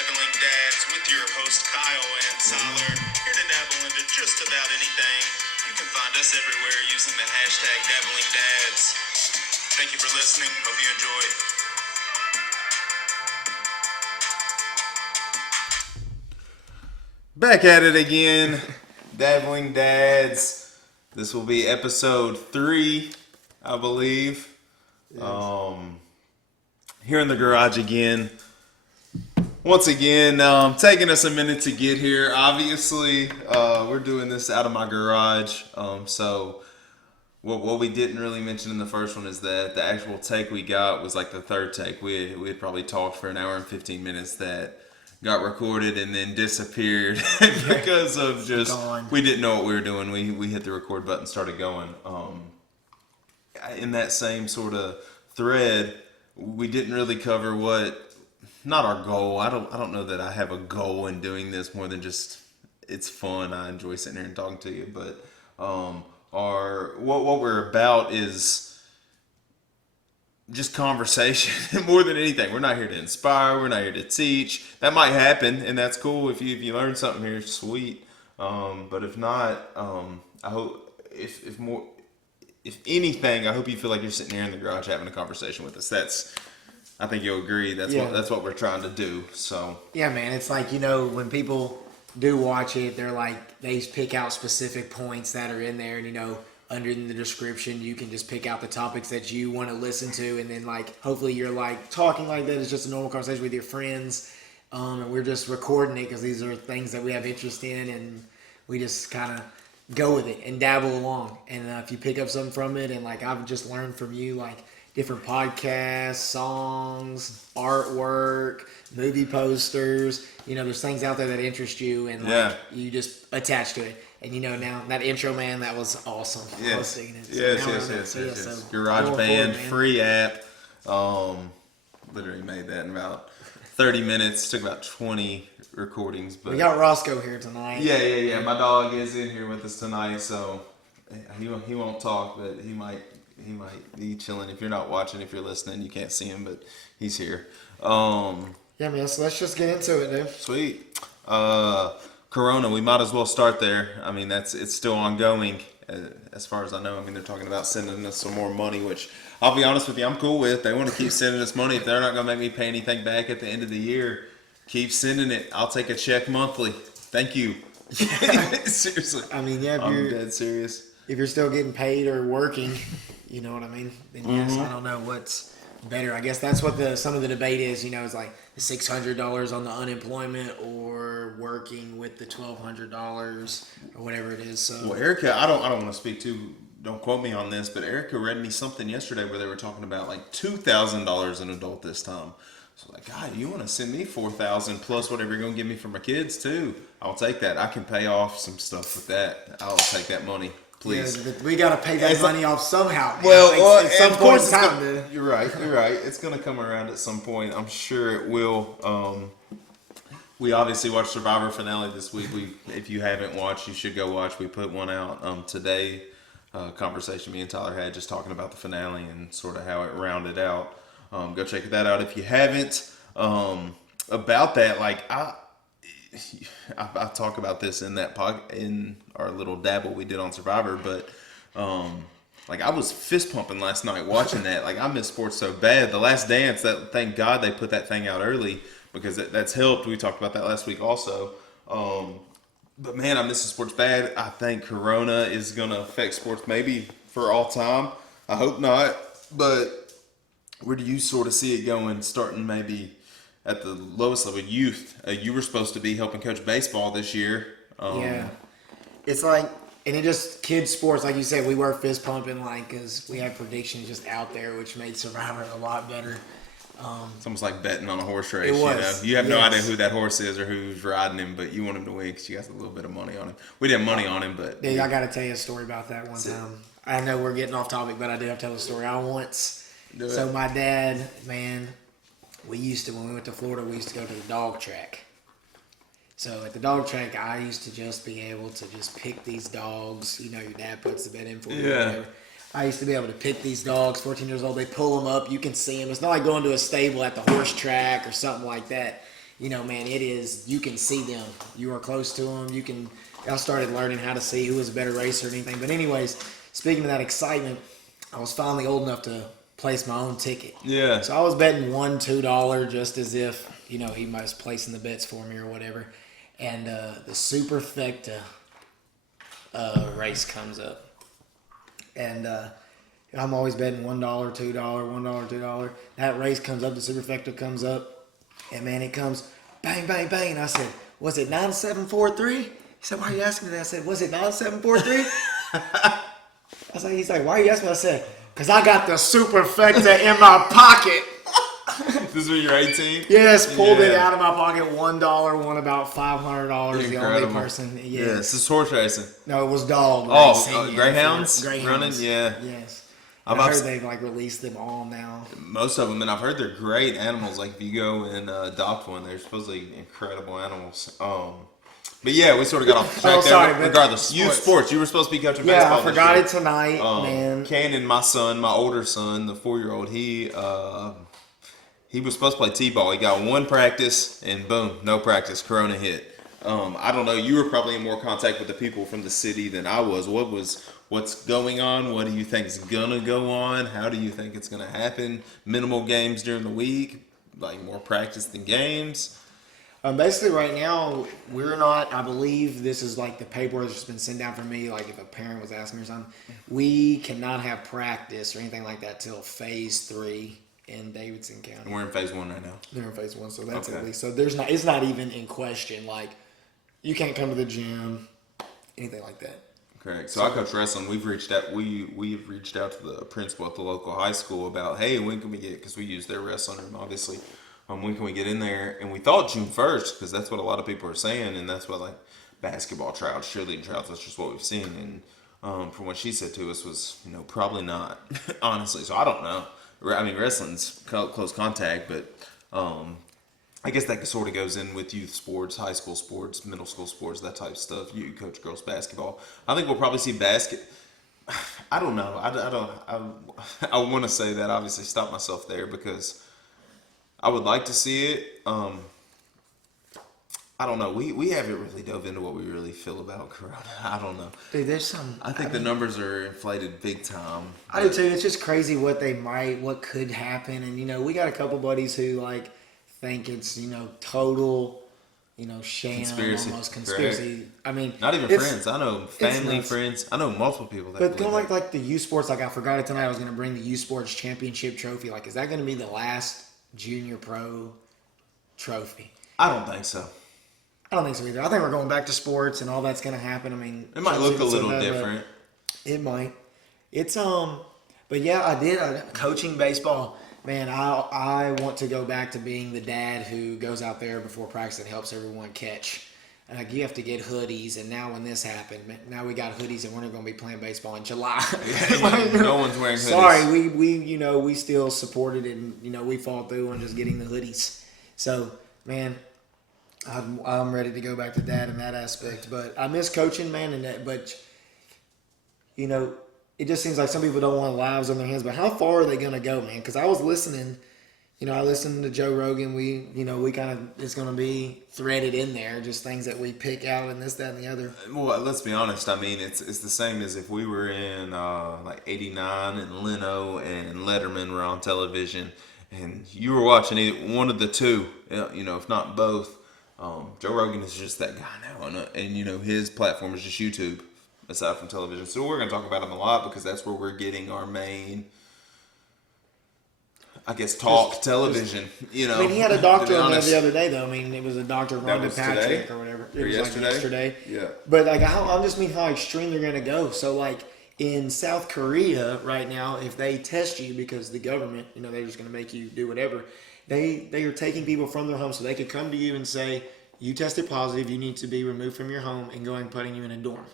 Dabbling Dads with your host Kyle and Tyler, here to dabble into just about anything. You can find us everywhere using the hashtag Dabbling Dads. Thank you for listening. Hope you enjoy. Back at it again, Dabbling Dads. This will be episode 3, I believe. Yes. Here in the garage again. Once again, taking us a minute to get here. Obviously, we're doing this out of my garage. So what we didn't really mention in the first one is that the actual take we got was like the third take. We had probably talked for an hour and 15 minutes that got recorded and then disappeared because of just we didn't know what we were doing. We hit the record button, started going. In that same sort of thread, we didn't really cover not our goal. I don't know that I have a goal in doing this more than just it's fun. I enjoy sitting here and talking to you, but what we're about is just conversation more than anything. We're not here to inspire. We're not here to teach. That might happen, and that's cool if you learn something here. Sweet. But if not, I hope if anything, I hope you feel like you're sitting here in the garage having a conversation with us. I think you'll agree. That's what we're trying to do. So yeah, man, it's like, when people do watch it, they're like, they pick out specific points that are in there, and under in the description, you can just pick out the topics that you want to listen to, and then hopefully you're talking like that. It's just a normal conversation with your friends, and we're just recording it because these are things that we have interest in, and we just kind of go with it and dabble along. And if you pick up something from it, and I've just learned from you, different podcasts, songs, artwork, movie posters. There's things out there that interest you, and you just attach to it. And now that intro, man, that was awesome. Yes. I was singing it. Yes. So GarageBand, free app. Literally made that in about 30 minutes. Took about 20 recordings. But we got Roscoe here tonight. Yeah. My dog is in here with us tonight, so he won't talk, but he might be chilling. If you're not watching, if you're listening, you can't see him, but he's here. Yeah, man, so let's just get into it, dude. Sweet. Corona, we might as well start there. I mean, it's still ongoing, as far as I know. I mean, they're talking about sending us some more money, which I'll be honest with you, I'm cool with. They want to keep sending us money. If they're not going to make me pay anything back at the end of the year, keep sending it. I'll take a check monthly. Thank you. Seriously. I mean, yeah, I'm dead serious. If you're still getting paid or working, you know what I mean? Then yes, I don't know what's better. I guess that's what some of the debate is. Is like the $600 on the unemployment or working with the $1,200 or whatever it is. So, well, Erica, I don't want to speak to. Don't quote me on this, but Erica read me something yesterday where they were talking about $2,000 an adult this time. So God, you want to send me $4,000 plus whatever you're gonna give me for my kids too? I'll take that. I can pay off some stuff with that. I'll take that money. Please. Yeah, we got to pay that money off somehow. Man. Well, at some of point course, in time, you're right. It's going to come around at some point. I'm sure it will. We obviously watched Survivor finale this week. If you haven't watched, you should go watch. We put one out today. Conversation me and Tyler had just talking about the finale and sort of how it rounded out. Go check that out if you haven't. About that, I talk about this in in our little dabble we did on Survivor, but I was fist pumping last night watching that. I miss sports so bad. The Last Dance, thank God they put that thing out early because that's helped. We talked about that last week also. But man, I miss the sports bad. I think Corona is gonna affect sports maybe for all time. I hope not. But where do you sort of see it going? Starting maybe at the lowest level, youth. You were supposed to be helping coach baseball this year. Yeah. It's and it just kids sports, like you said, we were fist pumping, because we had predictions just out there, which made Survivor a lot better. It's almost like betting on a horse race. It was. You have no idea who that horse is or who's riding him, but you want him to win because you got a little bit of money on him. We didn't have money on him, but yeah, I got to tell you a story about that one time. I know we're getting off topic, but I do have to tell the story. So my dad, man, when we went to Florida, we used to go to the dog track. So at the dog track, I used to just be able to just pick these dogs. Your dad puts the bed in for you. Yeah. Whatever. I used to be able to pick these dogs, 14 years old. They pull them up. You can see them. It's not like going to a stable at the horse track or something like that. man, it is, you can see them. You are close to them. I started learning how to see who was a better racer or anything. But anyways, speaking of that excitement, I was finally old enough to place my own ticket. Yeah. So I was betting $1-2 just as if, he was placing the bets for me or whatever. And the Superfecta race comes up. And I'm always betting $1, $2, $1, $2. That race comes up, the Superfecta comes up, and man, it comes bang, bang, bang. And I said, was it 9743? He said, why are you asking me that? I said, was it 9743? He's like, why are you asking me? I said, because I got the Superfecta in my pocket. This is when you're 18? Yes, pulled it out of my pocket. $1, won about $500. The only person. Yes, this is horse racing. No, it was dog racing. Greyhounds? Running? Yeah. Yes. I heard they've released them all now. Most of them, and I've heard they're great animals. Like if you go and adopt one, they're supposedly incredible animals. But yeah, we sort of got off track there. Regardless, youth sports. You were supposed to be coaching baseball. Yeah, I forgot it tonight, man. Cannon, my older son, the 4-year-old, he was supposed to play t-ball. He got one practice, and boom, no practice. Corona hit. I don't know. You were probably in more contact with the people from the city than I was. What's going on? What do you think is gonna go on? How do you think it's gonna happen? Minimal games during the week, like more practice than games. Basically, right now we're not. I believe this is like the paperwork that's been sent down for me. Like if a parent was asking me or something, we cannot have practice or anything like that till phase 3 in Davidson County. We're in phase 1 right now. They're in phase 1, so that's at least. So it's not even in question. Like you can't come to the gym, anything like that. Correct. So I coach wrestling. We've reached out. We've reached out to the principal at the local high school about, hey, when can we get? Because we use their wrestling room, obviously. When can we get in there? And we thought June 1st because that's what a lot of people are saying, and that's what basketball tryouts, cheerleading tryouts. That's just what we've seen. And from what she said to us was, probably not, honestly. So I don't know. I mean, wrestling's close contact, but I guess that sort of goes in with youth sports, high school sports, middle school sports, that type of stuff. You coach girls basketball. I think we'll probably see I don't know. I want to say that. Obviously, stop myself there because I would like to see it. I don't know. We haven't really dove into what we really feel about Corona. I don't know. Dude, there's some. I think the numbers are inflated big time. I do too. It's just crazy what could happen, and we got a couple buddies who think it's total sham, conspiracy. Almost conspiracy. Correct. I mean, not even friends. I know family, friends. I know multiple people. But going like the youth sports, I forgot it tonight. I was going to bring the youth sports championship trophy. Is that going to be the last junior pro trophy? I don't think so. I don't think so either. I think we're going back to sports and all that's going to happen. I mean, it might look a little different. It might. It's but yeah, I did coaching baseball. Man, I want to go back to being the dad who goes out there before practice and helps everyone catch. You have to get hoodies, and now when this happened, now we got hoodies, and we're not going to be playing baseball in July. No one's wearing hoodies. Sorry, we still supported it, and we fought through on just getting the hoodies. So, man, I'm ready to go back to dad in that aspect. But I miss coaching, man, but it just seems like some people don't want lives on their hands. But how far are they going to go, man? Because I was listening. I listened to Joe Rogan. We kind of, it's going to be threaded in there, just things that we pick out and this, that, and the other. Well, let's be honest. I mean, it's the same as if we were in '89 and Leno and Letterman were on television, and you were watching either one of the two, if not both. Joe Rogan is just that guy now, and his platform is just YouTube, aside from television. So we're going to talk about him a lot because that's where we're getting our main, television. I mean, he had a doctor on there the other day, though. I mean, it was a Dr. Rhonda Patrick today? or whatever. Or it was yesterday. Yeah. But I just mean how extreme they're going to go. So in South Korea right now, if they test you because the government, they're just going to make you do whatever. They are taking people from their home so they could come to you and say, you tested positive, you need to be removed from your home and going and putting you in a dorm.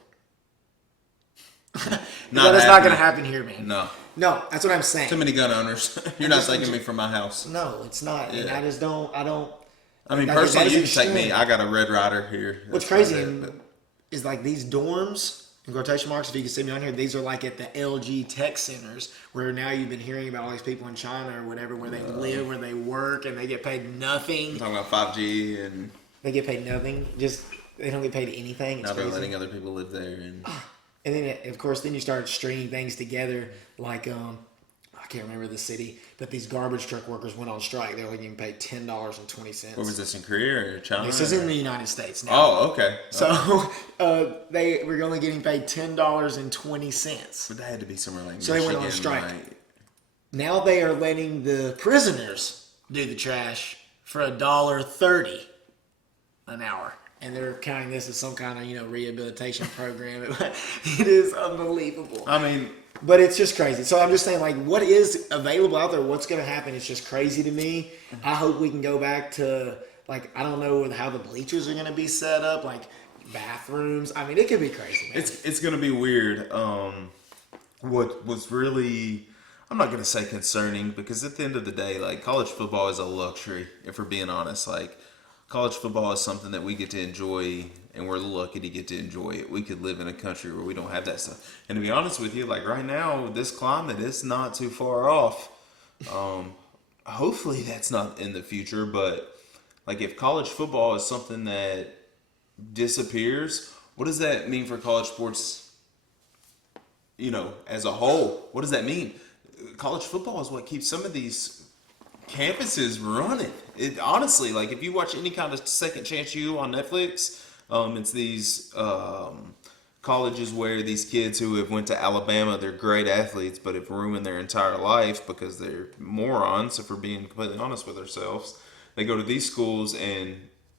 That's not going to happen here, man. No, that's what I'm saying. Too many gun owners. You're not taking me from my house. No, it's not. Yeah. And I just don't. I mean, personally, you can take me. I got a Red Rider here. What's crazy is these dorms in quotation marks, if you can see me on here, these are like at the LG tech centers where now you've been hearing about all these people in China or whatever, where they live, where they work, and they get paid nothing. I'm talking about 5G and They get paid nothing. Just they don't get paid anything. It's now they're crazy. letting other people live there. And then, of course, then you start stringing things together. Like I can't remember the city, but these garbage truck workers went on strike. They were only getting paid $10.20. where was this, in Korea or China? This is in the United States now. Oh, okay. So they were only getting paid $10.20. But that had to be somewhere like So they went on Michigan, strike. like- Now they are letting the prisoners do the trash for $1.30 an hour. And they're counting this as some kind of, rehabilitation program. It is unbelievable. I mean, But it's just crazy. So I'm just saying, like, what is available out there? What's going to happen? It's just crazy to me. I hope we can go back to, like, I don't know how the bleachers are going to be set up, like bathrooms. I mean, it could be crazy, man. it's going to be weird. What was really, I'm not going to say concerning, because at the end of the day, like, college football is a luxury, if we're being honest. Like, college football is something that we get to enjoy, and we're lucky to get to enjoy it. We could live in a country where we don't have that stuff. And to be honest with you, like right now, this climate is not too far off. Hopefully that's not in the future, but like if college football is something that disappears, what does that mean for college sports, as a whole? What does that mean? College football is what keeps some of these campuses running. It honestly, like if you watch any kind of Second Chance U on Netflix, it's these colleges where these kids who have went to Alabama, they're great athletes, but have ruined their entire life because they're morons, if we're being completely honest with ourselves. They go to these schools and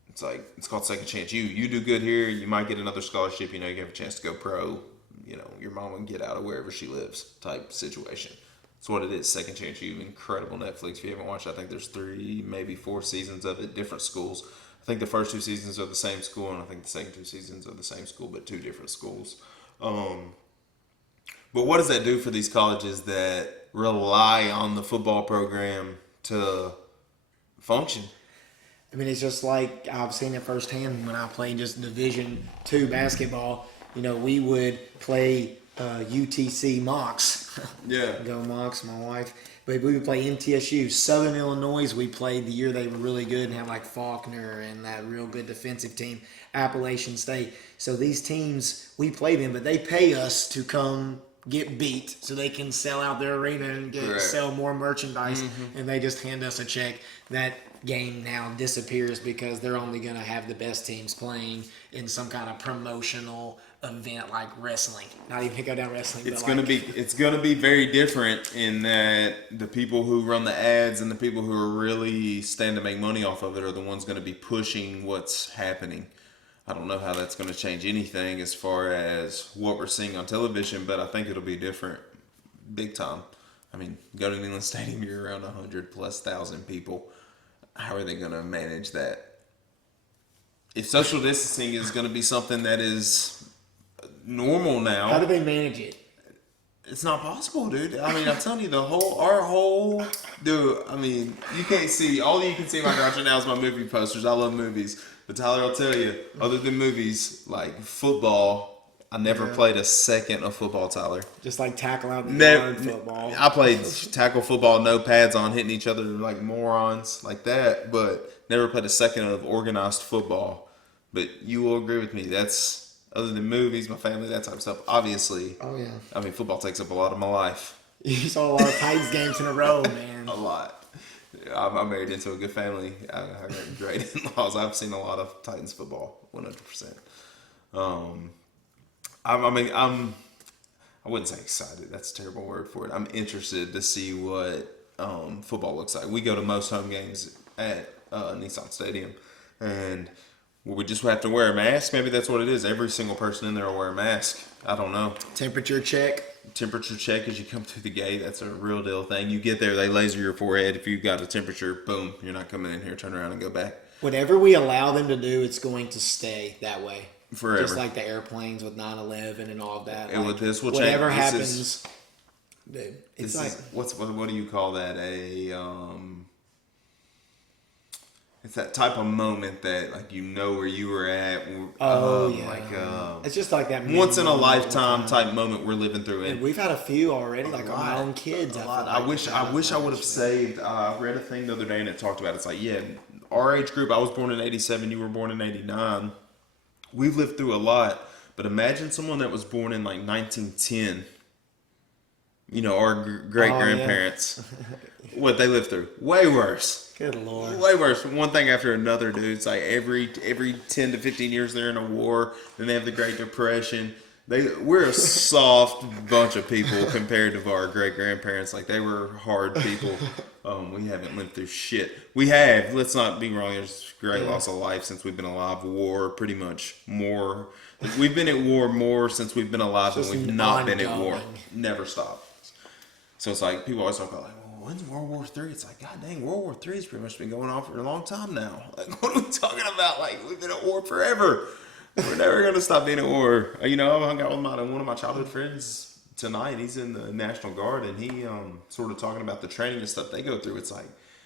it's called Second Chance U. You do good here, you might get another scholarship, you have a chance to go pro, your mom will get out of wherever she lives type situation. That's what it is, Second Chance U. Incredible Netflix. If you haven't watched, I think there's 3, maybe 4 seasons of it, different schools. I think the first 2 seasons are the same school, and I think the second 2 seasons are the same school, but 2 different schools. But what does that do for these colleges that rely on the football program to function? I mean, it's just like I've seen it firsthand when I played just Division II basketball. We would play UTC Mocs. Yeah. Go Mocs, my wife. But we would play MTSU. Southern Illinois, we played the year they were really good and had like Faulkner and that real good defensive team, Appalachian State. So these teams, we play them, but they pay us to come get beat so they can sell out their arena and sell more merchandise. Mm-hmm. And they just hand us a check. That game now disappears because they're only going to have the best teams playing in some kind of promotional event like wrestling. Not even go down wrestling. It's gonna be very different in that the people who run the ads and the people who are really stand to make money off of it are the ones going to be pushing what's happening. I don't know how that's going to change anything as far as what we're seeing on television, but I think it'll be different big time. I mean, go to Neyland Stadium, you're around 100,000+ people. How are they going to manage that? If social distancing is going to be something that is normal now, how do they manage it? It's not possible, dude. I mean, I'm telling you, dude, I mean, you can't see, all you can see in my garage right now is my movie posters. I love movies. But Tyler, I'll tell you, other than movies, like football, I never played a second of football, Tyler. Just like tackle out the yard football. I played tackle football, no pads on, hitting each other like morons, like that, but never played a second of organized football. But you will agree with me, that's, other than movies, my family, that type of stuff, obviously. Oh, yeah. I mean, football takes up a lot of my life. You saw a lot of Titans games in a row, man. A lot. I'm married into a good family. I got great in-laws. I've seen a lot of Titans football, 100%. I wouldn't say excited. That's a terrible word for it. I'm interested to see what football looks like. We go to most home games at Nissan Stadium, and we just have to wear a mask. Maybe that's what it is. Every single person in there will wear a mask. I don't know. Temperature check As you come through the gate. That's a real deal thing. You get there, they laser your forehead. If you've got a temperature, boom, you're not coming in here. Turn around and go back. Whatever we allow them to do, it's going to stay that way. Forever. Just like the airplanes with 9/11 and all of that. And like, this will whatever change. happens, dude, it's like what do you call that? It's that type of moment that, like, you know where you were at. It's just like that once in a lifetime type moment we're living through. And we've had a few already, like my own kids. I wish I would have saved. I read a thing the other day and it talked about. It's like, yeah, our age group. I was born in '87. You were born in '89. We've lived through a lot, but imagine someone that was born in like 1910. You know, our great grandparents. What they lived through, way worse. Good Lord. Way worse. One thing after another, dude. It's like every 10 to 15 years they're in a war. Then they have the Great Depression. We're a soft bunch of people compared to our great grandparents. Like, they were hard people. We haven't lived through shit. We have. Let's not be wrong. There's great loss of life since we've been alive. War, pretty much more. We've been at war more since we've been alive than we've not been at war. Never stopped. So it's like, people always talk about, like, when's World War III? It's like, God dang, World War III has pretty much been going on for a long time now. Like, what are we talking about? Like, we've been at war forever. We're never going to stop being at war. You know, I hung out with one of my childhood friends tonight. He's in the National Guard, and he sort of talking about the training and stuff they go through. It's like,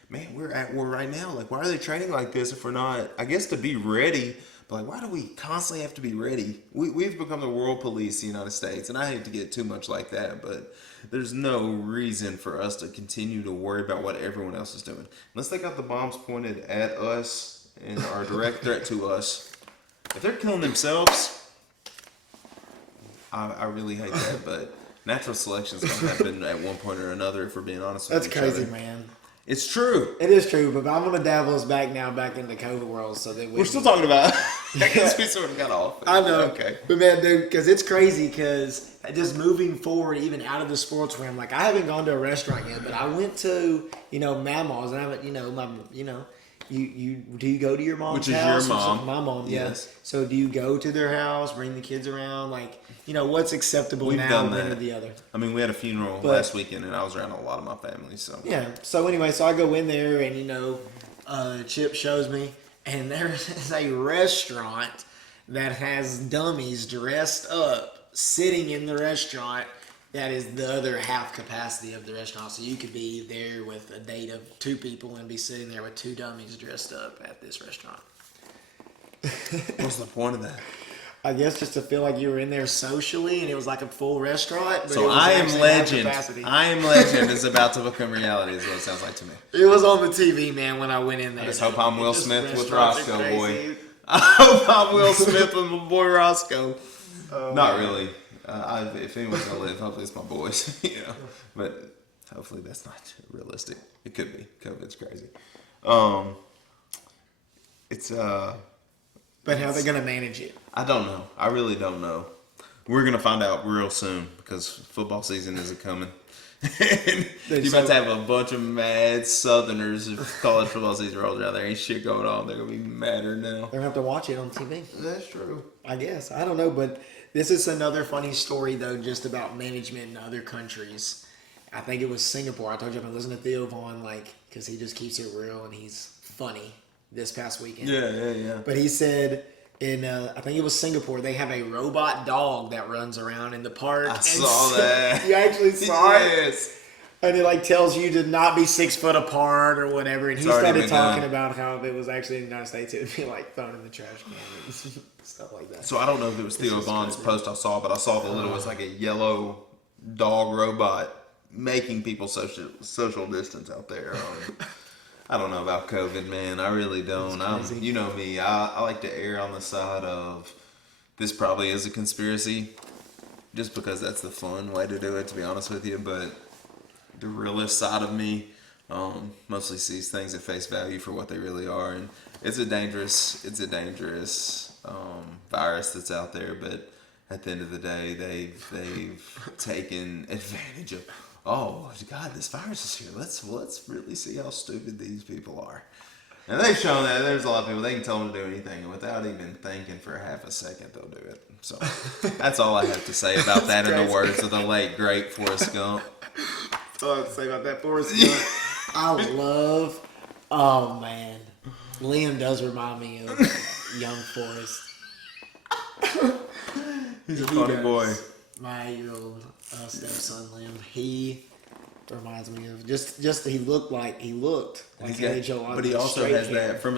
man, we're at war right now. Like, why are they training like this if we're not, I guess, to be ready? But, like, why do we constantly have to be ready? We've become the world police of the United States, and I hate to get too much like that, but there's no reason for us to continue to worry about what everyone else is doing. Unless they got the bombs pointed at us and are a direct threat to us. If they're killing themselves, I really hate that, but natural selection is going to happen at one point or another, if we're being honest with each other. That's crazy, man. It's true. It is true, but I'm going to dabble us back into COVID world so that we're still talking about I guess we sort of got off. I know. Okay. But, man, dude, because it's crazy because just moving forward, even out of the sports realm, like, I haven't gone to a restaurant yet, but I went to, Mama's, and I haven't, do you go to your mom's Which is house? your mom. My mom, yes. Yeah. So do you go to their house, bring the kids around? Like, what's acceptable We've now done one that. or the other? I mean, we had a funeral last weekend, and I was around a lot of my family, so. Yeah. So anyway, so I go in there, and, Chip shows me, and there is a restaurant that has dummies dressed up sitting in the restaurant. That is the other half capacity of the restaurant. So you could be there with a date of 2 people and be sitting there with 2 dummies dressed up at this restaurant. What's the point of that? I guess just to feel like you were in there socially and it was like a full restaurant. But So I Am Legend. I Am Legend is about to become reality is what it sounds like to me. It was on the TV, man, when I went in there. I just hope I'm Will Smith with Roscoe, boy. Crazy. I hope I'm Will Smith with my boy Roscoe. Not really. If anyone's gonna live, hopefully it's my boys. But hopefully that's not realistic. It could be. COVID's crazy. But how are they gonna manage it? I don't know. I really don't know. We're gonna find out real soon because football season isn't coming. You're about to have a bunch of mad Southerners if college football season rolls around. There ain't shit going on. They're gonna be madder now. They're gonna have to watch it on TV. That's true. I guess. I don't know, but this is another funny story though, just about management in other countries. I think it was Singapore. I told you I've been listening to Theo Vaughn, because he just keeps it real and he's funny this past weekend. Yeah. But he said in, I think it was Singapore, they have a robot dog that runs around in the park. I saw that. You actually saw Yes. it? And it tells you to not be 6 foot apart or whatever. And he started talking about how if it was actually in the United States, it would be like thrown in the trash can and stuff like that. So I don't know if it was Theo Vaughn's post I saw, but I saw the little, it's like a yellow dog robot making people social distance out there. I don't know about COVID, man. I really don't. You know me. I like to err on the side of this probably is a conspiracy, just because that's the fun way to do it, to be honest with you. But the realist side of me mostly sees things at face value for what they really are, and it's a dangerous virus that's out there. But at the end of the day, they've taken advantage of. Oh God, this virus is here. Let's really see how stupid these people are. And they've shown that there's a lot of people, they can tell them to do anything, and without even thinking for half a second, they'll do it. So that's all I have to say about that in the words of the late, great Forrest Gump. That's all I have to say about that, Forrest Gump. Oh man, Liam does remind me of young Forrest. He's a funny boy. My 8-year-old stepson, Liam, he reminds me of. Just he looked like Haley Joel Osment. But he also straight has hair. that from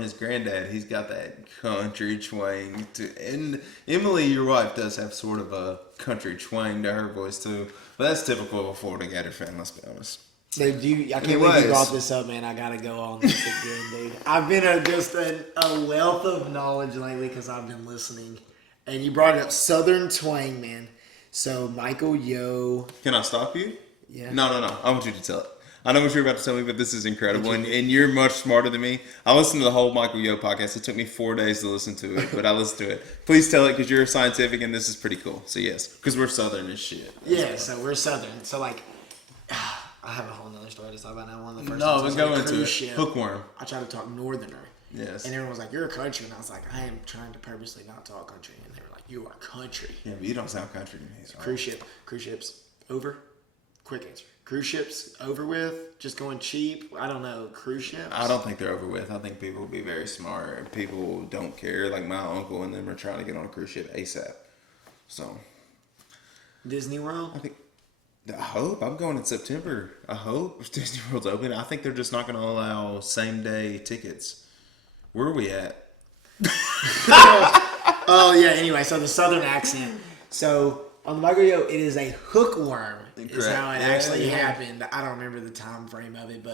his granddad. He's got that country twang. And Emily, your wife, does have sort of a country twang to her voice too. But that's typical of a Florida Gator fan. Let's be honest. Dude, I can't believe you brought this up, man. I gotta go on this again, dude. I've been a wealth of knowledge lately because I've been listening. And you brought it up, Southern twang, man. So Michael Yo. Can I stop you? Yeah. No. I want you to tell it. I know what you're about to tell me, but this is incredible. And you're much smarter than me. I listened to the whole Michael Yo podcast. It took me 4 days to listen to it, but I listened to it. Please tell it because you're scientific and this is pretty cool. So, yes, because we're Southern as shit. Yeah, so we're Southern. So, like, I have a whole nother story to talk about now. One of the first No, ones but was go like into it. ship. Hookworm. I tried to talk Northerner. Yes. And everyone was like, you're a country. And I was like, I am trying to purposely not talk country. And they were like, you are country. Yeah, but you don't sound country to me. So. Cruise ships, over. Quick answer. Cruise ships, over with. Just going cheap. I don't know. Cruise ships. I don't think they're over with. I think people will be very smart. People don't care. Like my uncle and them are trying to get on a cruise ship ASAP. So. Disney World? I hope. I'm going in September. I hope if Disney World's open. I think they're just not going to allow same day tickets. Where are we at? Oh, yeah. Anyway, so the Southern accent. So on the Michael Yo, it is a hookworm. Is how it actually happened. I don't remember the time frame of it,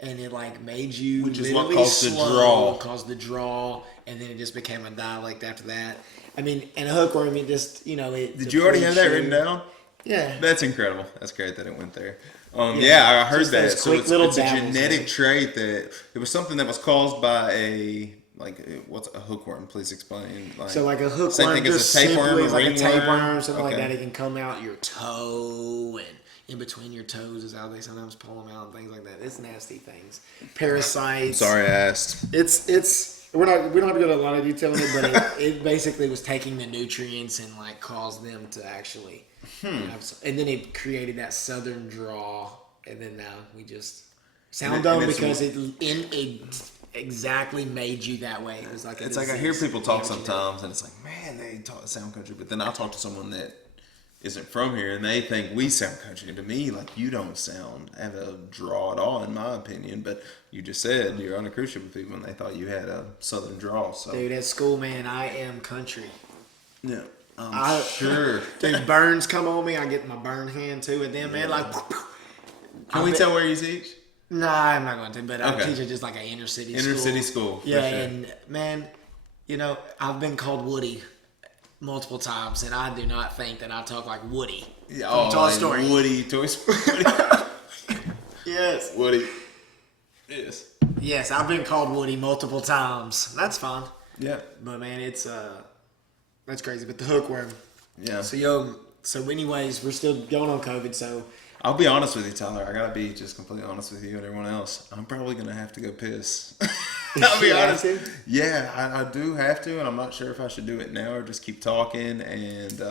and it like made you Which is what literally caused the draw. caused the draw, and then it just became a dialect after that. I mean, and a hookworm, it just Did you already have that written down? Yeah. That's incredible. That's great that it went there. Yeah, I heard just that. those So quick it's little a dabbles, genetic man. trait that it was something that was caused by what's a hookworm? Please explain. So like a hookworm, same thing as just a tapeworm, simply a is like a ringworm? tapeworm, something like Okay. that. It can come out your toe and in between your toes is how they sometimes pull them out and things like that. It's nasty things. Parasites. Sorry, I asked. It's we don't have to go into a lot of detail in it, but it basically was taking the nutrients and like caused them to actually and then it created that southern draw, and then now we just sound dumb because it exactly made you that way. It was like It's like I hear people talk sometimes, and it's like, man, they sound country. But then I talk to someone that isn't from here, and they think we sound country. And to me, like, you don't have a draw at all, in my opinion. But you just said you're on a cruise ship with people, and they thought you had a southern draw. So, Dude, at school, man, I am country. yeah, I'm sure. Dude, burns come on me. I get my burn hand too, and then man, like, Can we tell where you teach? Nah, I'm not going to, but I Okay. teach at just like an inner city school. For Yeah, sure. and man, I've been called Woody multiple times, and I do not think that I talk like Woody Yeah, from Toy like Story. Woody, Toy Story. Yes. Woody. Yes. Yes, I've been called Woody multiple times. That's fine. Yeah. But man, it's that's crazy. But the hookworm. Yeah. So anyways, we're still going on COVID, so I'll be honest with you, Tyler. I gotta be just completely honest with you and everyone else. I'm probably gonna have to go piss. I'll be You have honest. to? Yeah, I do have to, and I'm not sure if I should do it now or just keep talking and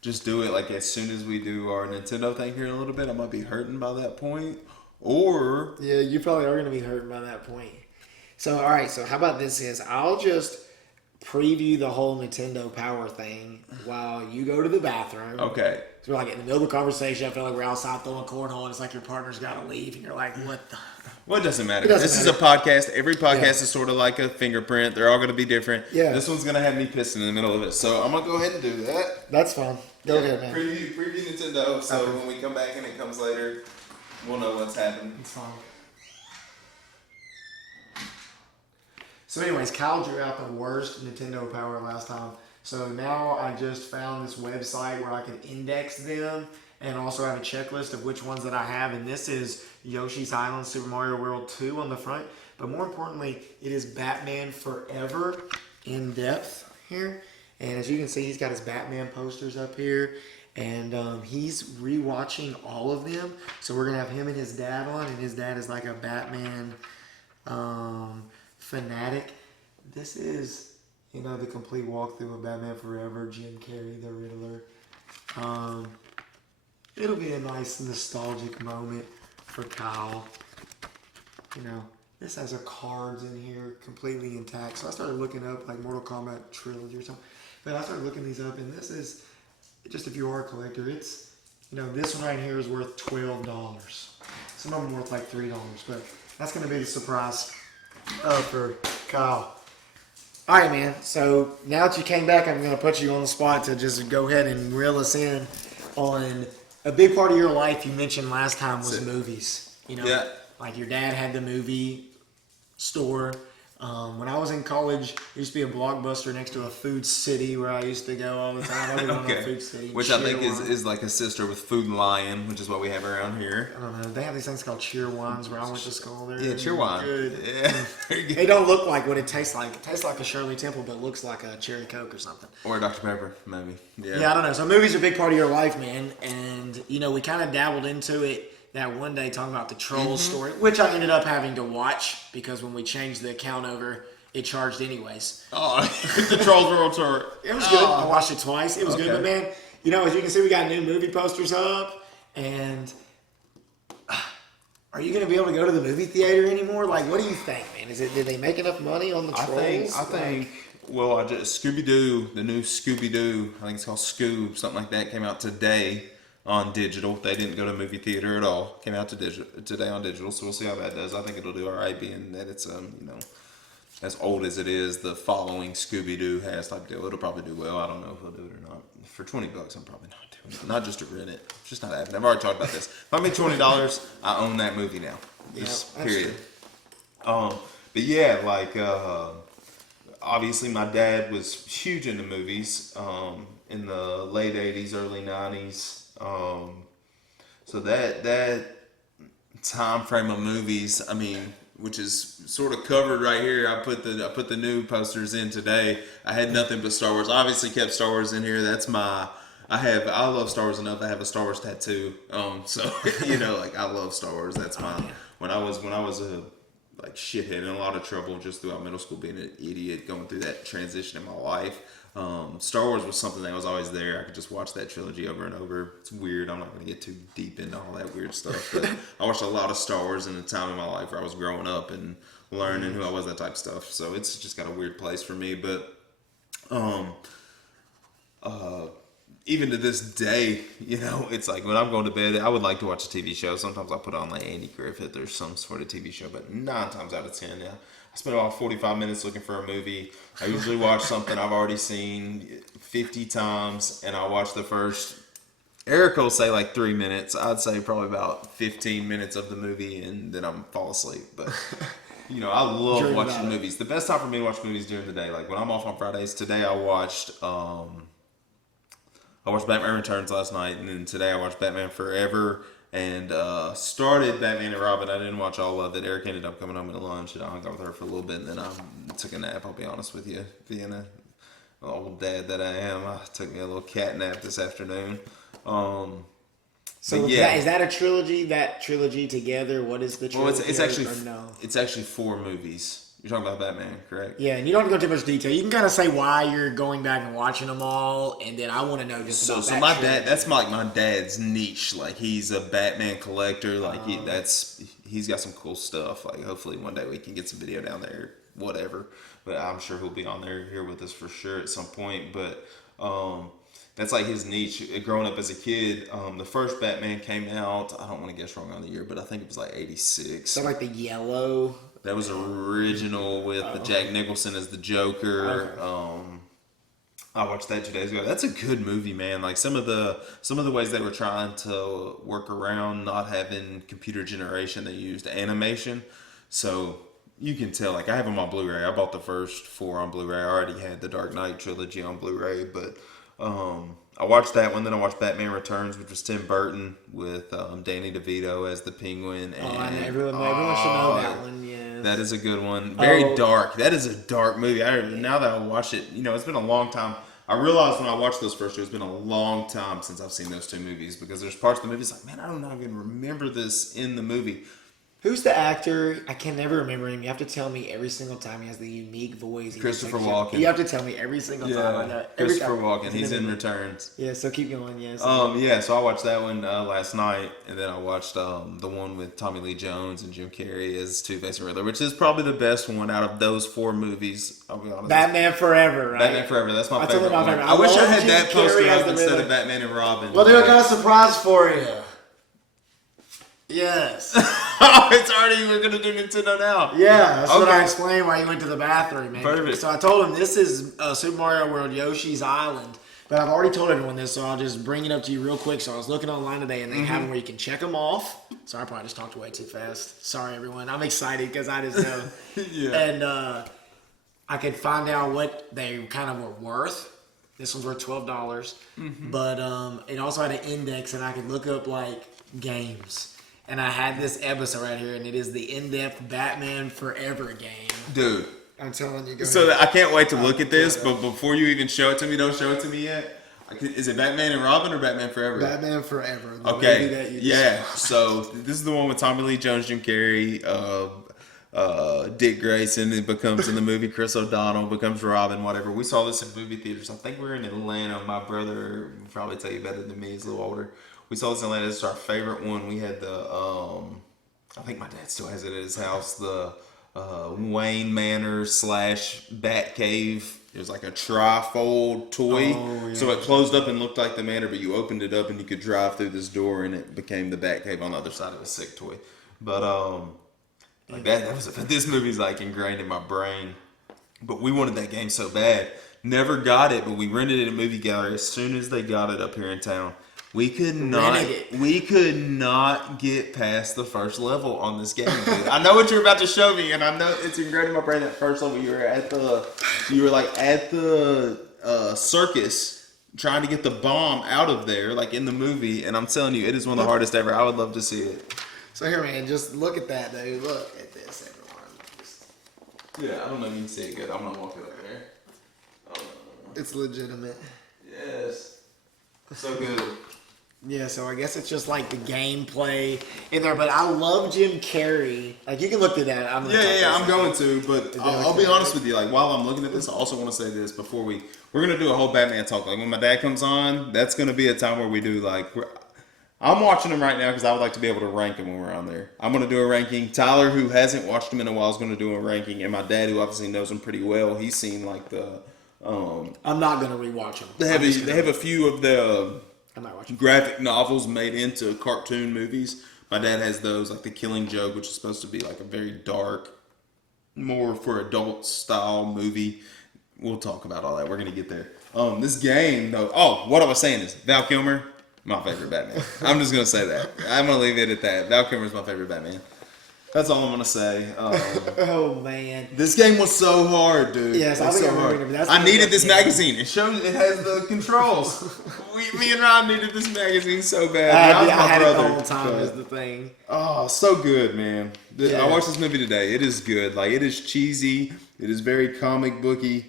just do it like as soon as we do our Nintendo thing here in a little bit. I might be hurting by that point, or yeah, you probably are going to be hurting by that point. So, all right. So, how about this? I'll just preview the whole Nintendo Power thing while you go to the bathroom. okay. So we're like in the middle of the conversation. I feel like we're outside throwing cornhole, and it's like your partner's got to leave, and you're like, "What the?" Well, it doesn't matter. Doesn't This is a podcast. Every podcast Yeah. is sort of like a fingerprint. They're all going to be different. Yeah. This one's going to have me pissing in the middle of it. So I'm going to go ahead and do that. That's fine. Go ahead, man. Preview Nintendo. So Okay. when we come back and it comes later, we'll know what's happened. It's fine. So, anyways, Kyle drew out the worst Nintendo Power last time. So now I just found this website where I can index them and also have a checklist of which ones that I have. And this is Yoshi's Island Super Mario World 2 on the front. But more importantly, it is Batman Forever in depth here. And as you can see, he's got his Batman posters up here. And he's rewatching all of them. So we're going to have him and his dad on. And his dad is like a Batman fanatic. This is, the complete walkthrough of Batman Forever, Jim Carrey, the Riddler. It'll be a nice nostalgic moment for Kyle. This has our cards in here completely intact. So I started looking up like Mortal Kombat Trilogy or something. But I started looking these up, and this is just, if you are a collector, it's This one right here is worth $12. Some of them worth like $3, but that's going to be the surprise for Kyle. All right, man. So now that you came back, I'm going to put you on the spot to just go ahead and reel us in on a big part of your life you mentioned last time was movies. Yeah. Like your dad had the movie store. When I was in college, there used to be a Blockbuster next to a Food City where I used to go all the time. I was going to Food City. Which I think is like a sister with Food Lion, which is what we have around here. I don't know. They have these things called cheer wines where I went to school there. Yeah, cheer wine. Good. Yeah, very good. They don't look like what it tastes like. It tastes like a Shirley Temple, but looks like a Cherry Coke or something. Or a Dr. Pepper, maybe. Yeah, I don't know. So movies are a big part of your life, man. And, we kind of dabbled into it that one day talking about the Trolls story, which I ended up having to watch because when we changed the account over, it charged anyways. Oh, the Trolls World Tour. It was good. I watched it twice. It was good. But, man, as you can see, we got new movie posters up. And are you going to be able to go to the movie theater anymore? Like, what do you think, man? Did they make enough money on the Trolls? I think. Well, Scooby-Doo, the new Scooby-Doo, I think it's called Scoob, something like that, came out today on digital. They didn't go to movie theater at all. Came out today on digital, so we'll see how that does. I think it'll do all right, being that it's as old as it is. The following Scooby-Doo has type deal. It'll probably do well. I don't know if it'll do it or not. For $20, I'm probably not doing it. Not just to rent it. It's just not happening. I've already talked about this. If I make $20, I own that movie now. Just period. But yeah, like obviously my dad was huge into movies in the late '80s, early '90s. So that time frame of movies, which is sort of covered right here. I put the new posters in today. I had nothing but Star Wars. Obviously kept Star Wars in here. That's I love Star Wars enough. I have a Star Wars tattoo. So like I love Star Wars. That's when I was a shithead in a lot of trouble just throughout middle school, being an idiot, going through that transition in my life. Star Wars was something that was always there. I could just watch that trilogy over and over. It's weird. I'm not going to get too deep into all that weird stuff, but I watched a lot of Star Wars in the time in my life where I was growing up and learning who I was, that type of stuff. So it's just got a weird place for me. But even to this day, it's like when I'm going to bed, I would like to watch a TV show. Sometimes I put on like Andy Griffith or some sort of TV show, but 9 times out of 10, I spend about 45 minutes looking for a movie. I usually watch something I've already seen 50 times, and I watch the first, Eric will say like 3 minutes. I'd say probably about 15 minutes of the movie, and then I'm fall asleep. But, I love watching movies. The best time for me to watch movies during the day, like when I'm off on Fridays. Today I watched Batman Returns last night, and then today I watched Batman Forever. And started Batman and Robin. I didn't watch all of it. Eric ended up coming home at lunch, and I hung out with her for a little bit, and then I took a nap. I'll be honest with you, being an old dad that I am, I took me a little cat nap this afternoon. So yeah, is that a trilogy? That trilogy together? What is the trilogy? Well, it's actually 4 movies. You're talking about Batman, correct? Yeah, and you don't have to go into too much detail. You can kind of say why you're going back and watching them all, and then I want to know just about that. So my dad, that's like my dad's niche. Like he's a Batman collector. Like he's got some cool stuff. Like hopefully one day we can get some video down there, whatever. But I'm sure he'll be on there here with us for sure at some point. But that's like his niche. Growing up as a kid, the first Batman came out. I don't want to guess wrong on the year, but I think it was like '86. So like the yellow. That was original with Jack Nicholson as the Joker. Okay. I watched that 2 days ago. That's a good movie, man. Like some of the ways they were trying to work around not having computer generation, they used animation. So you can tell. Like I have them on Blu-ray. I bought the first 4 on Blu-ray. I already had the Dark Knight trilogy on Blu-ray, but I watched that one. Then I watched Batman Returns, which was Tim Burton with Danny DeVito as the Penguin. And, everyone should know that one. Yeah, that is a good one. Very dark. That is a dark movie. Now that I watch it, it's been a long time. I realized when I watched those first 2, it's been a long time since I've seen those 2 movies because there's parts of the movies like, man, I don't even remember this in the movie. Who's the actor? I can never remember him. You have to tell me every single time. He has the unique voice. Christopher Walken. You have to tell me every single time. I know. Every Christopher time. Walken. He's in Returns. Yeah, so keep going. Yeah. So I watched that one last night, and then I watched the one with Tommy Lee Jones and Jim Carrey as Two-Face and Riddler, which is probably the best one out of those 4 movies. I'll be honest. Batman Forever, right? Batman Forever. That's my favorite one. favorite. I wish I had Jim that poster Carrey as up the instead Riddler. of Batman and Robin. Well, dude, I got a surprise for you. Yes. Oh, it's already, we're going to do Nintendo now. Yeah, that's what Okay. I explained while you went to the bathroom, man. Perfect. So I told him this is Super Mario World Yoshi's Island. But I've already told everyone this, so I'll just bring it up to you real quick. So I was looking online today, and they have them where you can check them off. Sorry, I probably just talked way too fast. Sorry, everyone. I'm excited because I just know. Yeah. And I could find out what they kind of were worth. This one's worth $12. But it also had an index, and I could look up, like, games. And I had this episode right here, and it is the in-depth Batman Forever game. Dude. I'm telling you. So I can't wait to look at this, but before you even show it to me, don't show it to me yet. Is it Batman and Robin or Batman Forever? Batman Forever. The movie Okay. that you Yeah. So this is the one with Tommy Lee Jones, Jim Carrey, Dick Grayson. It becomes in the movie Chris O'Donnell becomes Robin. Whatever. We saw this in movie theaters. I think we were in Atlanta. My brother will probably tell you better than me. He's a little older. We saw this in Atlanta. It's our favorite one. We had the. I think my dad still has it at his house. The Wayne Manor / Batcave. It was like a trifold toy. Oh, yeah. So it closed up and looked like the manor, but you opened it up and you could drive through this door and it became the Batcave on the other side of a sick toy. But like that was this movie's like ingrained in my brain. But we wanted that game so bad. Never got it, but we rented it at a movie gallery as soon as they got it up here in town. We could not get past the first level on this game, dude. I know what you're about to show me, and I know it's ingrained in my brain. That first level, you were at the circus trying to get the bomb out of there, like in the movie. And I'm telling you, it is one of the hardest ever. I would love to see it. So here, man, just look at that, dude. Look at this, everyone. Yeah, I don't know if you can see it good. I'm gonna walk it over there. It's legitimate. Yes, so good. Yeah, so I guess it's just like the gameplay in there. But I love Jim Carrey. Like, you can look through that. I'm going to. But I'll be honest with you. Like, while I'm looking at this, I also want to say this before we're gonna do a whole Batman talk. Like, when my dad comes on, that's gonna be a time where we do like. I'm watching them right now because I would like to be able to rank them when we're on there. I'm gonna do a ranking. Tyler, who hasn't watched them in a while, is gonna do a ranking, and my dad, who obviously knows them pretty well, he's seen like the. I'm not gonna rewatch them. They have a few of the. I might watch them. Graphic novels made into cartoon movies. My dad has those, like The Killing Joke, which is supposed to be like a very dark, more for adult style movie. We'll talk about all that. We're gonna get there. This game, though. Oh, what I was saying is Val Kilmer, my favorite Batman. I'm just gonna say that. I'm gonna leave it at that. Val Kilmer is my favorite Batman. That's all I'm gonna say. Oh man, this game was so hard, dude. Yes, I think I remember that. I needed this magazine. It has the controls. Me and Ron needed this magazine so bad. I had it the whole time. Is the thing. Oh, so good, man. Yeah. I watched this movie today. It is good. Like, it is cheesy. It is very comic booky.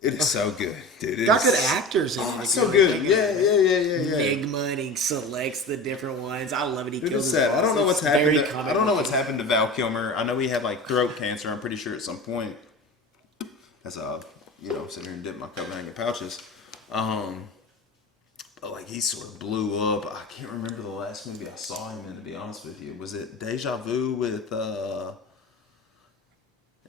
It is so good, dude. Got good actors in it. It's so good. Yeah. Enigma, and he selects the different ones. I love it. He Dude, kills it's his sad. boss. I don't know what's It's happened. very comic I don't know what's booky. happened to Val Kilmer. I know he had like throat cancer. I'm pretty sure at some point. As sitting here and dipping my Copenhagen pouches. But like he sort of blew up. I can't remember the last movie I saw him in. To be honest with you, was it Deja Vu with?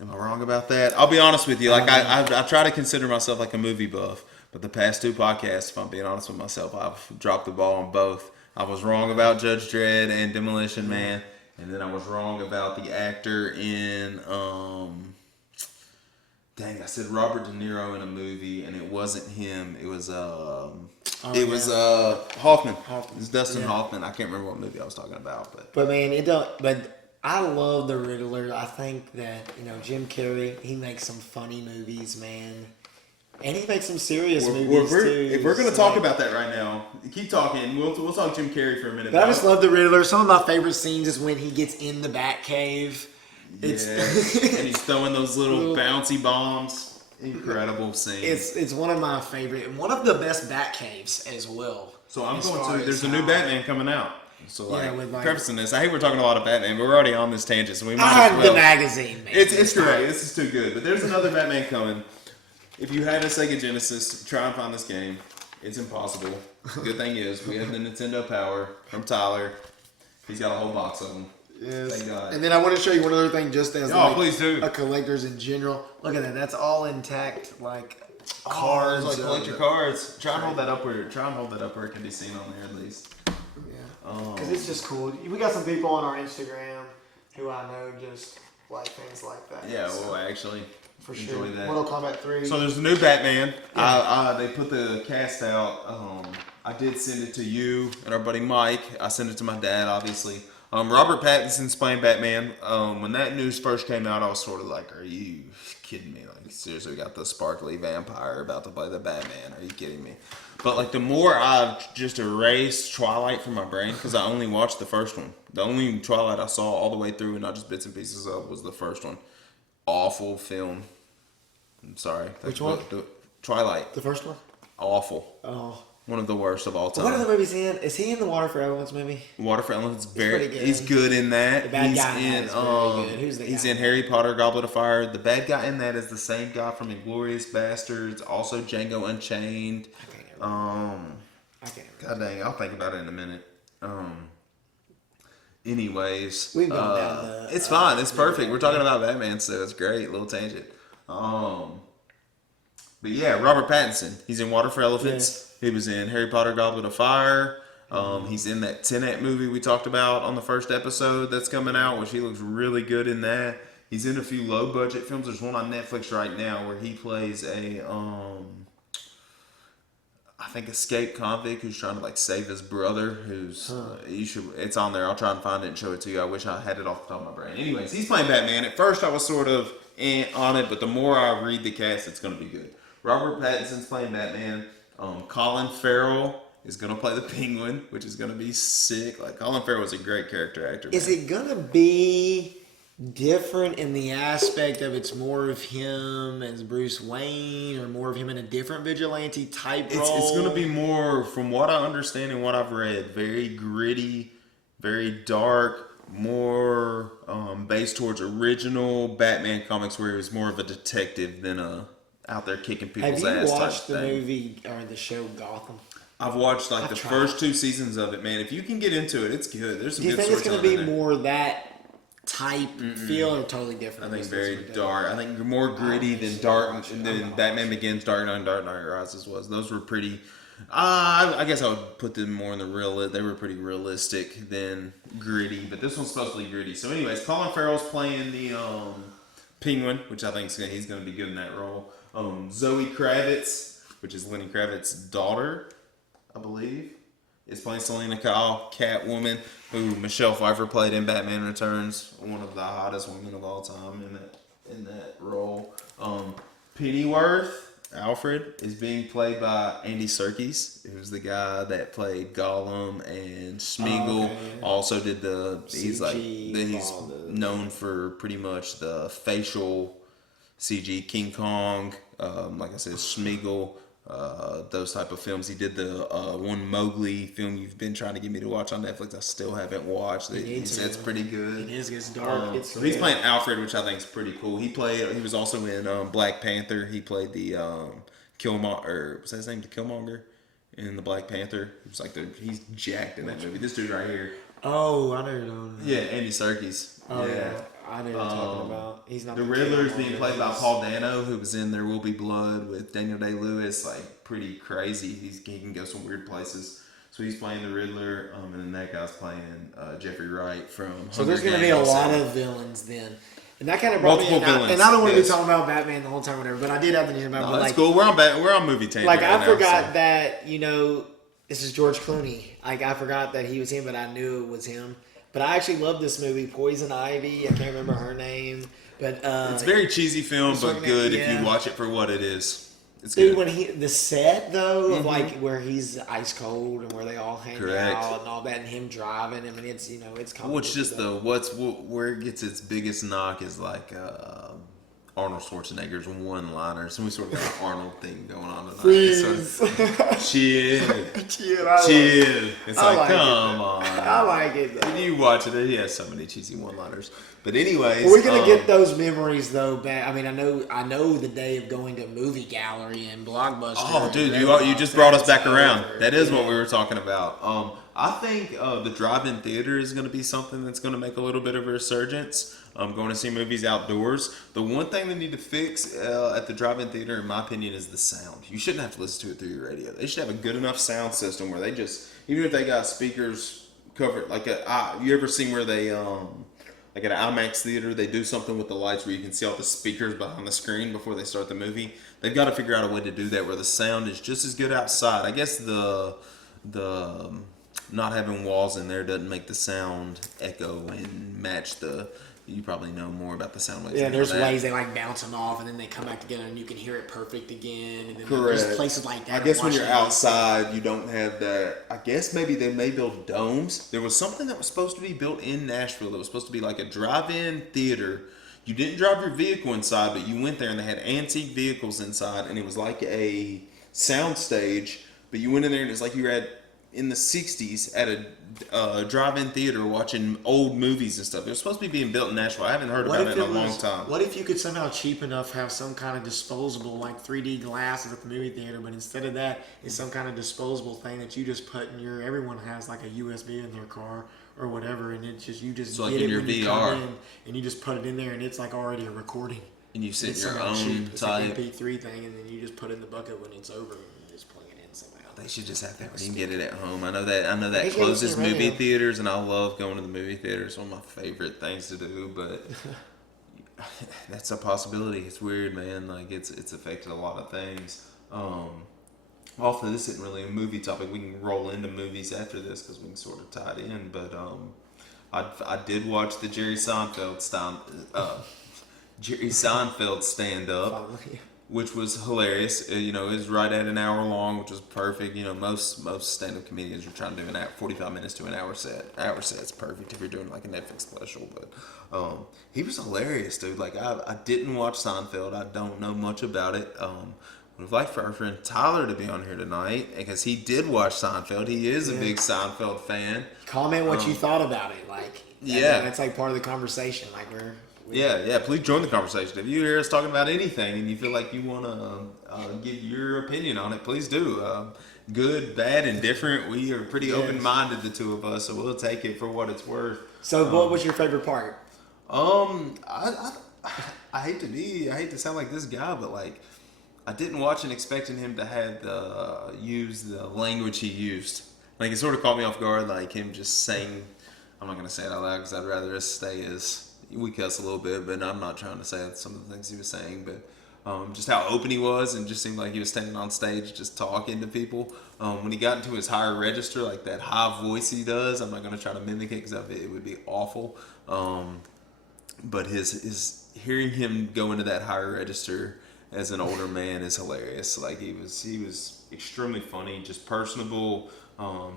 Am I wrong about that? I'll be honest with you. Like I try to consider myself like a movie buff, but the past 2 podcasts, if I'm being honest with myself, I've dropped the ball on both. I was wrong about Judge Dredd and Demolition Man, and then I was wrong about the actor in I said Robert De Niro in a movie, and it wasn't him. It was Hoffman. It was Dustin Hoffman. I can't remember what movie I was talking about, But man, it don't. But I love the Riddler. I think that Jim Carrey. He makes some funny movies, man, and he makes some serious movies too. If we're gonna talk about that right now, keep talking. We'll talk Jim Carrey for a minute. But I just love the Riddler. Some of my favorite scenes is when he gets in the Batcave. And he's throwing those little bouncy bombs. Incredible scene. It's one of my favorite, and one of the best Batcaves as well. So there's a new Batman coming out. So Yeah, with, like- prefacing this, I hate we're talking a lot of Batman, but we're already on this tangent, so we might I as have well. the magazine, man. It's great. This is too good. But there's another Batman coming. If you had a Sega Genesis, try and find this game. It's impossible. The good thing is we have the Nintendo Power from Tyler. He's got a whole box of them. Yes. Thank God. And then I want to show you one other thing, just as Please do. a collector's in general. Look at that. That's all intact, like Cards, cards. like collect your cards. Try and hold that up where it can be seen on there at least. Yeah. Because it's just cool. We got some people on our Instagram who I know just like things like that. Yeah, well, actually, for enjoy sure. that. Mortal Kombat 3. So there's a new Batman. They put the cast out. I did send it to you and our buddy Mike. I sent it to my dad, obviously. Robert Pattinson's playing Batman. When that news first came out, I was sort of like, "Are you kidding me? Like, seriously, we got the sparkly vampire about to play the Batman? Are you kidding me?" But like, the more I've just erased Twilight from my brain, because I only watched the first one. The only Twilight I saw all the way through, and not just bits and pieces of, was the first one. Awful film. I'm sorry. Which one? Twilight. The first one? Awful. Oh. One of the worst of all time. What other movies he in? Is he in the Water for Elephants movie? Water for Elephants, pretty good. he's good in that. The bad he's guy in is very good. Who's the he's guy? in Harry Potter, Goblet of Fire. The bad guy in that is the same guy from Inglourious Bastards, also Django Unchained. I can't remember. God dang, I'll think about it in a minute. Anyways, We've gone down the, it's fine. It's perfect. We're talking about Batman, so it's great. Little tangent. But yeah, Robert Pattinson. He's in Water for Elephants. He was in Harry Potter, Goblet of Fire. He's in that Tenet movie we talked about on the first episode that's coming out, which he looks really good in that. He's in a few low budget films. There's one on Netflix right now where he plays a I think escaped convict who's trying to like save his brother. It's on there. I'll try and find it and show it to you. I wish I had it off the top of my brain. Anyways, he's playing Batman. At first I was sort of on it, but the more I read the cast, it's going to be good. Robert Pattinson's playing Batman. Colin Farrell is going to play the Penguin, which is going to be sick. Like, Colin Farrell was a great character actor. Is it going to be different in the aspect of it's more of him as Bruce Wayne or more of him in a different vigilante type role? It's going to be more, from what I understand and what I've read, very gritty, very dark, more based towards original Batman comics where he was more of a detective than a out there kicking people's ass. Have you type watched the thing. movie or the show Gotham? I've watched the first 2 seasons of it, man. If you can get into it, it's good. There's some Do you good think it's going to storytelling be in there. more that type feel or totally different? I think very dark. I think more gritty than dark than Batman Begins, Dark Knight, and Dark Knight Rises was. Those were pretty. I guess I would put them more in the real. They were pretty realistic than gritty, but this one's supposed to be gritty. So, anyways, Colin Farrell's playing the Penguin, which I think he's going to be good in that role. Zoe Kravitz, which is Lenny Kravitz's daughter, I believe, is playing Selena Kyle, Catwoman, who Michelle Pfeiffer played in Batman Returns, one of the hottest women of all time in that role. Pennyworth, Alfred, is being played by Andy Serkis, who's the guy that played Gollum and Smeagol. Also did he's known for pretty much the facial CG, King Kong, like I said, Smeagol, those type of films. He did the one Mowgli film you've been trying to get me to watch on Netflix. I still haven't watched it. He said it's pretty good. It is. It's dark. So he's playing Alfred, which I think is pretty cool. He was also in Black Panther. He played the Killmonger, was that his name? The Killmonger in the Black Panther. He was he's jacked in that movie. This dude right here. Oh, I know you're doing. Yeah, Andy Serkis. Oh yeah. I know you're talking about. He's not the Riddler is being played by Paul Dano, who was in There Will Be Blood with Daniel Day-Lewis. Like, pretty crazy. He can go some weird places. So he's playing the Riddler, and then that guy's playing Jeffrey Wright from. So there's going to be a lot of villains then, and that kind of brought multiple me. Villains. And I don't want to be talking about Batman the whole time, or whatever. But I did have to think about. No, but that's cool. We're on movie tangent. Like right I now, forgot that this is George Clooney. Like I forgot that he was him, but I knew it was him. But I actually love this movie, Poison Ivy. I can't remember her name, but it's a very cheesy film, but good if you watch it for what it is. It's good. Dude, when the set though, of like where he's ice cold and where they all hang out and all that, and him driving. I mean, it's it's. Which just where it gets its biggest knock is like Arnold Schwarzenegger's one-liners, and we sort of got an Arnold thing going on tonight. Freeze. Chill. Chill. Chill. It's I like, like it, come though. on. I like it, though. When you watch it, he has so many cheesy one-liners. But anyways, We're gonna get those memories though back. I mean, I know the day of going to movie gallery and Blockbuster. Oh, dude, and you just brought us back Redbox, around. over. That is Yeah. what we were talking about. I think the drive-in theater is going to be something that's going to make a little bit of a resurgence. Going to see movies outdoors. The one thing they need to fix at the drive-in theater, in my opinion, is the sound. You shouldn't have to listen to it through your radio. They should have a good enough sound system where they just, even if they got speakers covered, like you ever seen where they like at an IMAX theater, they do something with the lights where you can see all the speakers behind the screen before they start the movie. They've got to figure out a way to do that where the sound is just as good outside. I guess the not having walls in there doesn't make the sound echo and match the. You probably know more about the sound waves. Yeah, there's ways they like bounce them off and then they come back together and you can hear it perfect again. And then Correct. There's places like that. I guess when you're Washington, outside, you don't have that. I guess maybe they may build domes. There was something that was supposed to be built in Nashville that was supposed to be like a drive-in theater. You didn't drive your vehicle inside, but you went there and they had antique vehicles inside, and it was like a sound stage. But you went in there and it's like you were in the 60s at a drive-in theater watching old movies and stuff. It was supposed to be being built in Nashville. I haven't heard about it in a long time. What if you could somehow cheap enough have some kind of disposable like 3D glasses at the movie theater, but instead of that, it's some kind of disposable thing that you just put in your. Everyone has like a USB in their car or whatever, and it's just you just So get like in it your when you VR. come in, and you just put it in there, and it's like already a recording. And you set It's your somehow own cheap. It's like type. MP3 thing, and then you just put it in the bucket when it's over, and you just plug it in somehow. They should just have that where you can get it at home. I know that They should closes get it movie radio. theaters, and I love going to the movie theater. It's one of my favorite things to do, but that's a possibility. It's weird, man. Like it's affected a lot of things. Also, this isn't really a movie topic. We can roll into movies after this because we can sort of tie it in. But I did watch the Jerry Seinfeld stand up, which was hilarious. It was right at an hour long, which was perfect. Most stand-up comedians are trying to do 45 minutes to an hour set. Hour set's perfect if you're doing like a Netflix special. But he was hilarious, dude. Like I didn't watch Seinfeld. I don't know much about it. Would have liked for our friend Tyler to be on here tonight because he did watch Seinfeld. He is a big Seinfeld fan. Comment what you thought about it. That's like part of the conversation. Like Yeah, please join the conversation. If you hear us talking about anything and you feel like you want to give your opinion on it, please do. Good, bad, and different. We are pretty open-minded, the two of us, so we'll take it for what it's worth. So, what was your favorite part? I hate to sound like this guy, but like I didn't watch it expecting him to have use the language he used. Like it sort of caught me off guard, like him just saying. I'm not gonna say it out loud because I'd rather us stay as. We cuss a little bit, but I'm not trying to say some of the things he was saying, but just how open he was and just seemed like he was standing on stage just talking to people. When he got into his higher register, like that high voice he does, I'm not going to try to mimic it because it would be awful. But his hearing him go into that higher register as an older man is hilarious. Like he was extremely funny, just personable.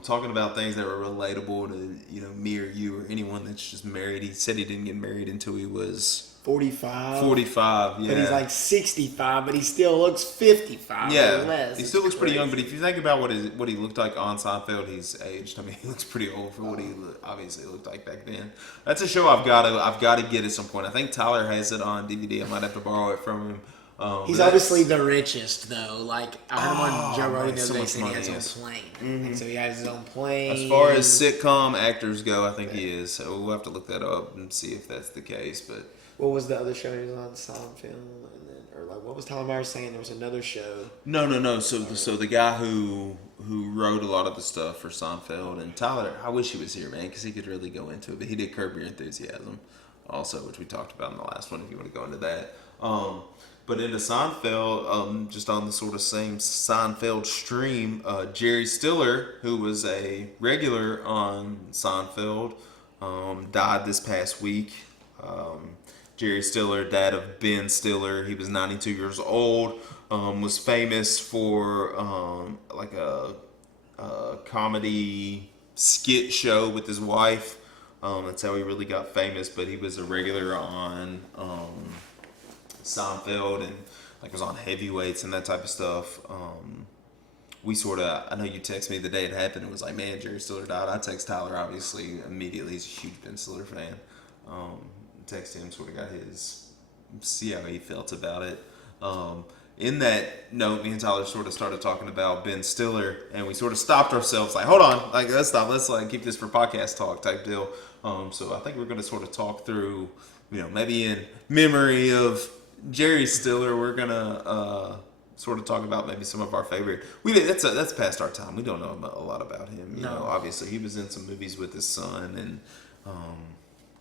Talking about things that were relatable to me or you or anyone that's just married. He said he didn't get married until he was 45. 45, yeah. But he's like 65, but he still looks 55 or less. He still looks pretty young, but if you think about what he looked like on Seinfeld, he's aged. I mean, he looks pretty old for what he obviously looked like back then. That's a show I've got to get at some point. I think Tyler has it on DVD. I might have to borrow it from him. He's obviously the richest, though. Like, I heard him on Joe Rogan the other day saying he has money, his own plane. And so he has his own plane. As far as sitcom actors go, I think he is. So we'll have to look that up and see if that's the case. But what was the other show he was on? Seinfeld? And then, or like, what was Tyler Myers saying? There was another show. No. So the guy who wrote a lot of the stuff for Seinfeld and Tyler, I wish he was here, man, because he could really go into it. But he did Curb Your Enthusiasm, also, which we talked about in the last one. If you want to go into that. But into Seinfeld, just on the sort of same Seinfeld stream, Jerry Stiller, who was a regular on Seinfeld, died this past week. Jerry Stiller, dad of Ben Stiller, he was 92 years old, was famous for like a comedy skit show with his wife. That's how he really got famous, but he was a regular on Seinfeld and like was on heavyweights and that type of stuff. We sort of, I know you texted me the day it happened and was like, man, Jerry Stiller died. I text Tyler obviously immediately. He's a huge Ben Stiller fan. Text him, sort of got his, see how he felt about it. In that note, me and Tyler sort of started talking about Ben Stiller, and we sort of stopped ourselves, like, hold on, like, let's stop, let's like keep this for podcast talk type deal. So I think we're going to sort of talk through, maybe in memory of Jerry Stiller, we're going to sort of talk about maybe some of our favorite. That's past our time. We don't know a lot about him. You know, obviously he was in some movies with his son, and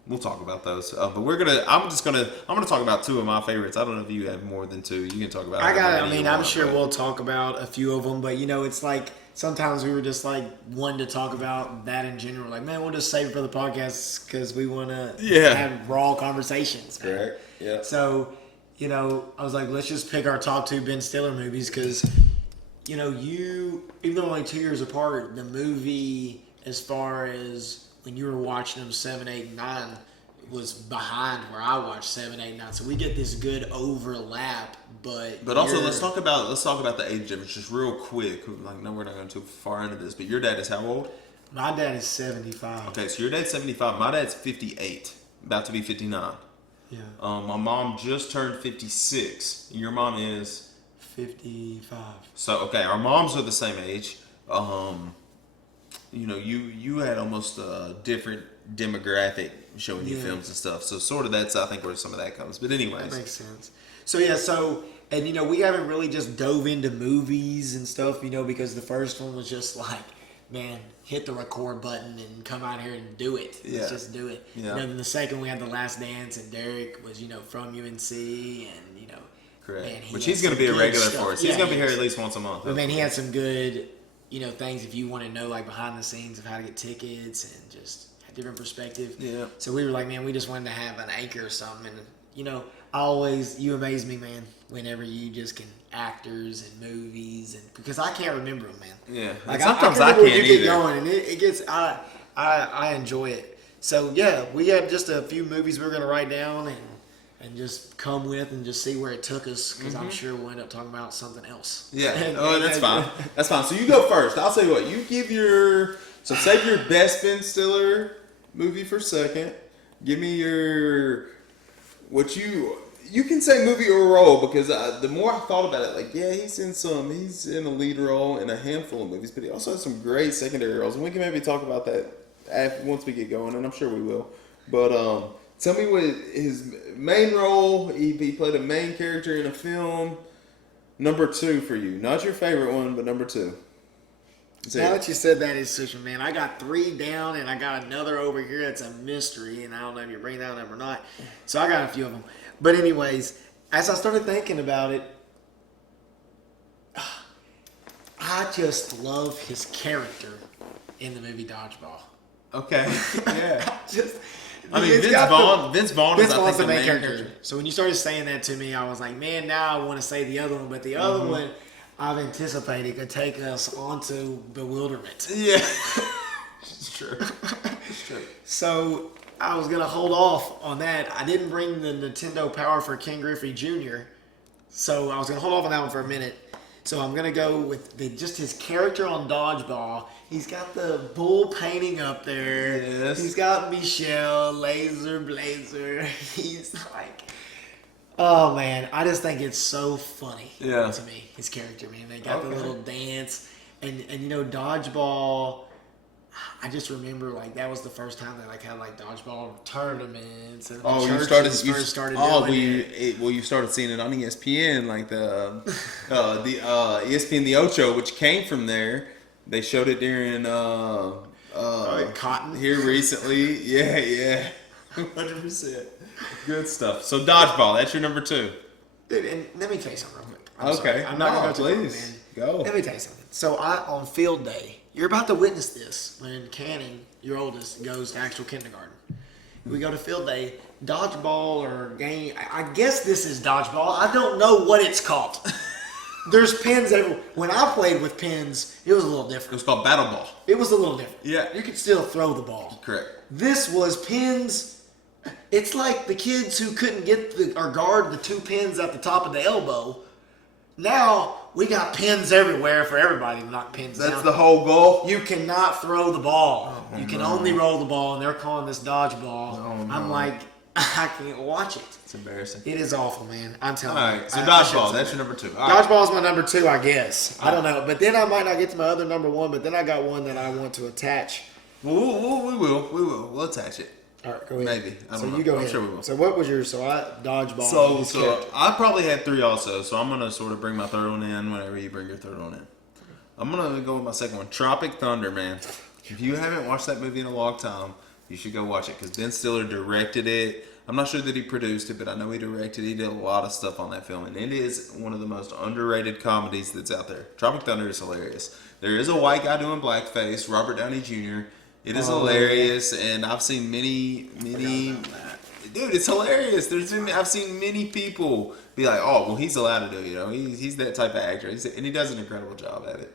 we'll talk about those. But I'm gonna talk about two of my favorites. I don't know if you have more than two. You can talk about. I'm sure we'll talk about a few of them, but it's like sometimes we were just like wanting to talk about that in general. Like, man, we'll just save it for the podcast because we want to have raw conversations. Correct. Yeah. So, I was like, let's just pick our top two Ben Stiller movies because, even though only 2 years apart, the movie as far as when you were watching them 7, 8, 9 was behind where I watched 7, 8, 9. So we get this good overlap, but also let's talk about the age difference just real quick. Like, no, we're not going too far into this, but your dad is how old? My dad is 75. Okay, so your dad's 75. My dad's 58, about to be 59. Yeah. My mom just turned 56. Your mom is 55. So okay, our moms are the same age. You had almost a different demographic showing you films and stuff. So sort of that's, I think, where some of that comes. But anyways. That makes sense. So we haven't really just dove into movies and stuff, because the first one was just like, man, hit the record button and come out here and do it. Yeah. Let's just do it. Yeah. Then the second we had The Last Dance, and Derek was, from UNC, and, Correct. Man, which he's going to be a regular for us. He's going to be here at least once a month. But man, he had some good, things if you want to know, like behind the scenes of how to get tickets and just a different perspective. Yeah. So we were like, man, we just wanted to have an anchor or something. And, you amaze me, man, whenever you just can actors and movies, and because I can't remember them, man. Yeah. Like sometimes I can't you either. get going, and it gets, I enjoy it. So yeah, we had just a few movies we were going to write down and just come with and just see where it took us, because I'm sure we'll end up talking about something else. Yeah. That's fine. That's fine. So you go first. I'll tell you what. You give save your best Ben Stiller movie for second. Give me you can say movie or role, because the more I thought about it, like, yeah, he's in a lead role in a handful of movies, but he also has some great secondary roles, and we can maybe talk about that once we get going, and I'm sure we will. But tell me what his main role, he played a main character in a film, number 2 for you. Not your favorite one, but number 2. Now that you said that, it's such a man. I got 3 down, and I got another over here that's a mystery, and I don't know if you're bringing that up or not. So I got a few of them. But anyways, as I started thinking about it, I just love his character in the movie Dodgeball. Okay. Yeah. Vince Vaughn is, I think, the main character. So when you started saying that to me, I was like, man, now I want to say the other one, but the other one I've anticipated could take us onto bewilderment. Yeah. It's true. It's true. So I was gonna hold off on that. I didn't bring the Nintendo Power for Ken Griffey Jr., so I was gonna hold off on that one for a minute. So I'm gonna go with just his character on Dodgeball. He's got the bull painting up there. Yes. He's got Michelle, Laser Blazer. He's like, oh man, I just think it's so funny to me. His character, man. They got the little dance, and Dodgeball. I just remember that was the first time they had dodgeball tournaments, and you started you started seeing it on ESPN, like the ESPN the Ocho, which came from there. They showed it during Cotton here recently. Yeah, 100%. Good stuff. So Dodgeball, that's your number 2. Dude, and let me tell you something real quick. I'm not gonna go too far, man. Go. Let me tell you something. So on field day, you're about to witness this when Canning, your oldest, goes to actual kindergarten. We go to field day, dodgeball or game. I guess this is dodgeball. I don't know what it's called. There's pins everywhere. When I played with pins, it was a little different. It was called Battle Ball. It was a little different. Yeah. You could still throw the ball. Correct. This was pins It's like the kids who couldn't get or guard the 2 pins at the top of the elbow. Now we got pins everywhere for everybody to knock pins down. That's the whole goal. You cannot throw the ball. You can only roll the ball, and they're calling this dodgeball. I'm like, I can't watch it. It's embarrassing. It is awful, man. I'm telling you. All right, so dodgeball. That's your number 2. All right. Dodgeball is my number 2, I guess. I don't know, but then I might not get to my other number 1. But then I got one that I want to attach. We will. We'll attach it. All right, go ahead. Maybe. I don't know. You go ahead. I'm sure we will. So what was yours? Dodgeball. So I probably had 3 also. So I'm gonna sort of bring my third one in whenever you bring your third one in. I'm gonna go with my second one, Tropic Thunder, man. If you haven't watched that movie in a long time, you should go watch it because Ben Stiller directed it. I'm not sure that he produced it, but I know he directed it. He did a lot of stuff on that film, and it is one of the most underrated comedies that's out there. Tropic Thunder is hilarious. There is a white guy doing blackface, Robert Downey Jr. It is hilarious, and I've seen many. Dude, it's hilarious. I've seen many people be like, "Oh, well, he's allowed to do it." You know, he's that type of actor, and he does an incredible job at it.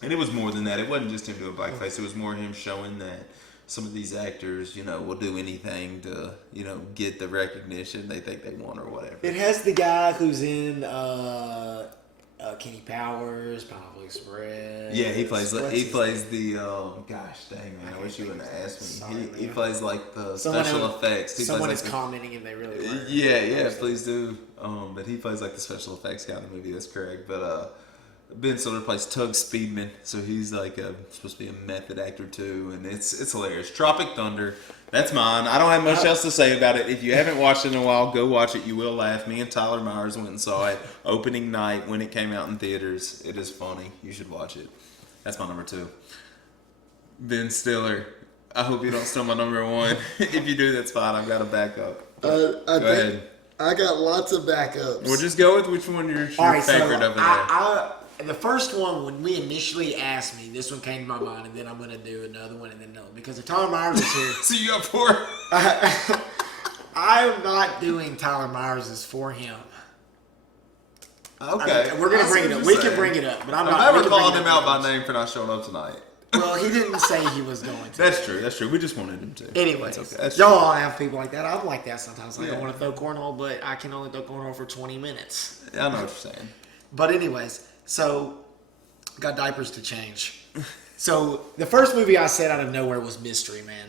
And it was more than that. It wasn't just him doing blackface. It was more him showing that some of these actors, you know, will do anything to, you know, get the recognition they think they want or whatever. It has the guy who's in Kenny Powers, Pineapple Express. Yeah, he plays the gosh dang man, I wish you wouldn't have asked me. He plays like the special effects. Someone is commenting and they really were. Yeah, please do. But he plays like the special effects guy in the movie. That's correct. But Ben Stiller plays Tug Speedman, so he's like supposed to be a method actor too, and it's hilarious. Tropic Thunder, that's mine. I don't have much else to say about it. If you haven't watched it in a while, go watch it. You will laugh. Me and Tyler Myers went and saw it opening night when it came out in theaters. It is funny. You should watch it. That's my number 2. Ben Stiller. I hope you don't steal my number 1. If you do, that's fine. I've got a backup. Go ahead. I got lots of backups. Well, just go with which one your favorite over there. The first one, when we initially asked me, this one came to my mind, and then I'm going to do another one, and then another. Because if Tyler Myers is here... So you got 4? I'm not doing Tyler Myers' for him. Okay. We're going to bring it up. We can bring it up, but I'm not... I've never called him out by name for not showing up tonight. Well, he didn't say he was going to. That's true. We just wanted him to. Anyways, okay. Y'all all have people like that. I'm like that sometimes. Like, I want to throw cornhole, but I can only throw cornhole for 20 minutes. I know what you're saying. But anyways... So, got diapers to change. So, the first movie I said out of nowhere was Mystery Man.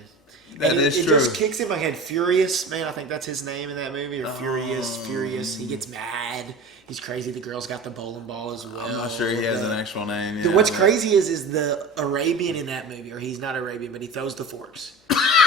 That is true. It just kicks in my head. Furious Man, I think that's his name in that movie. Or Furious. He gets mad. He's crazy. The girl's got the bowling ball as well. I'm not sure he has an actual name. Yeah, what's crazy is the Arabian in that movie, or he's not Arabian, but he throws the forks.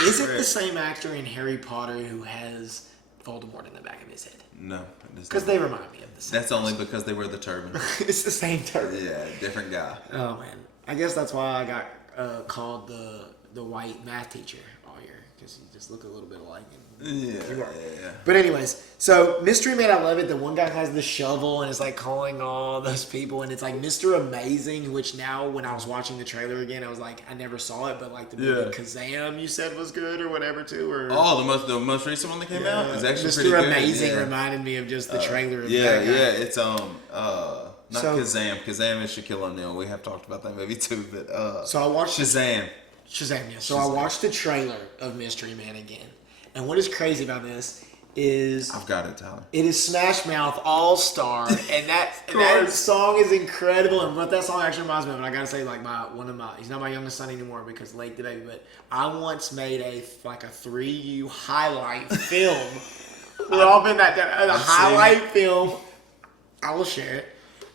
Is it the same actor in Harry Potter who has Voldemort in the back of his head? No. Because they remind me of the same. That's only because they wear the turban. It's the same turban. Yeah, different guy. Oh man, I guess that's why I got called the white math teacher all year, because you just look a little bit alike. Yeah. But anyways, so Mystery Man, I love it. The one guy has the shovel and is like calling all those people, and it's like Mr. Amazing, which now when I was watching the trailer again, I was like, I never saw it, but like the movie Kazam you said was good or whatever too. Or the most recent one that came out is actually Mr. pretty good. Amazing reminded me of just the trailer. It's not Kazam. Kazam is Shaquille O'Neal. We have talked about that movie too, but so I watched Shazam. Yeah. So I watched the trailer of Mystery Man again. And what is crazy about this is... I've got it, Tyler. It is Smash Mouth All-Star. and that song is incredible. And what that song actually reminds me of, and I gotta say, like, he's not my youngest son anymore because late the baby, but I once made a 3U highlight film. We've all been that highlight film. I will share it.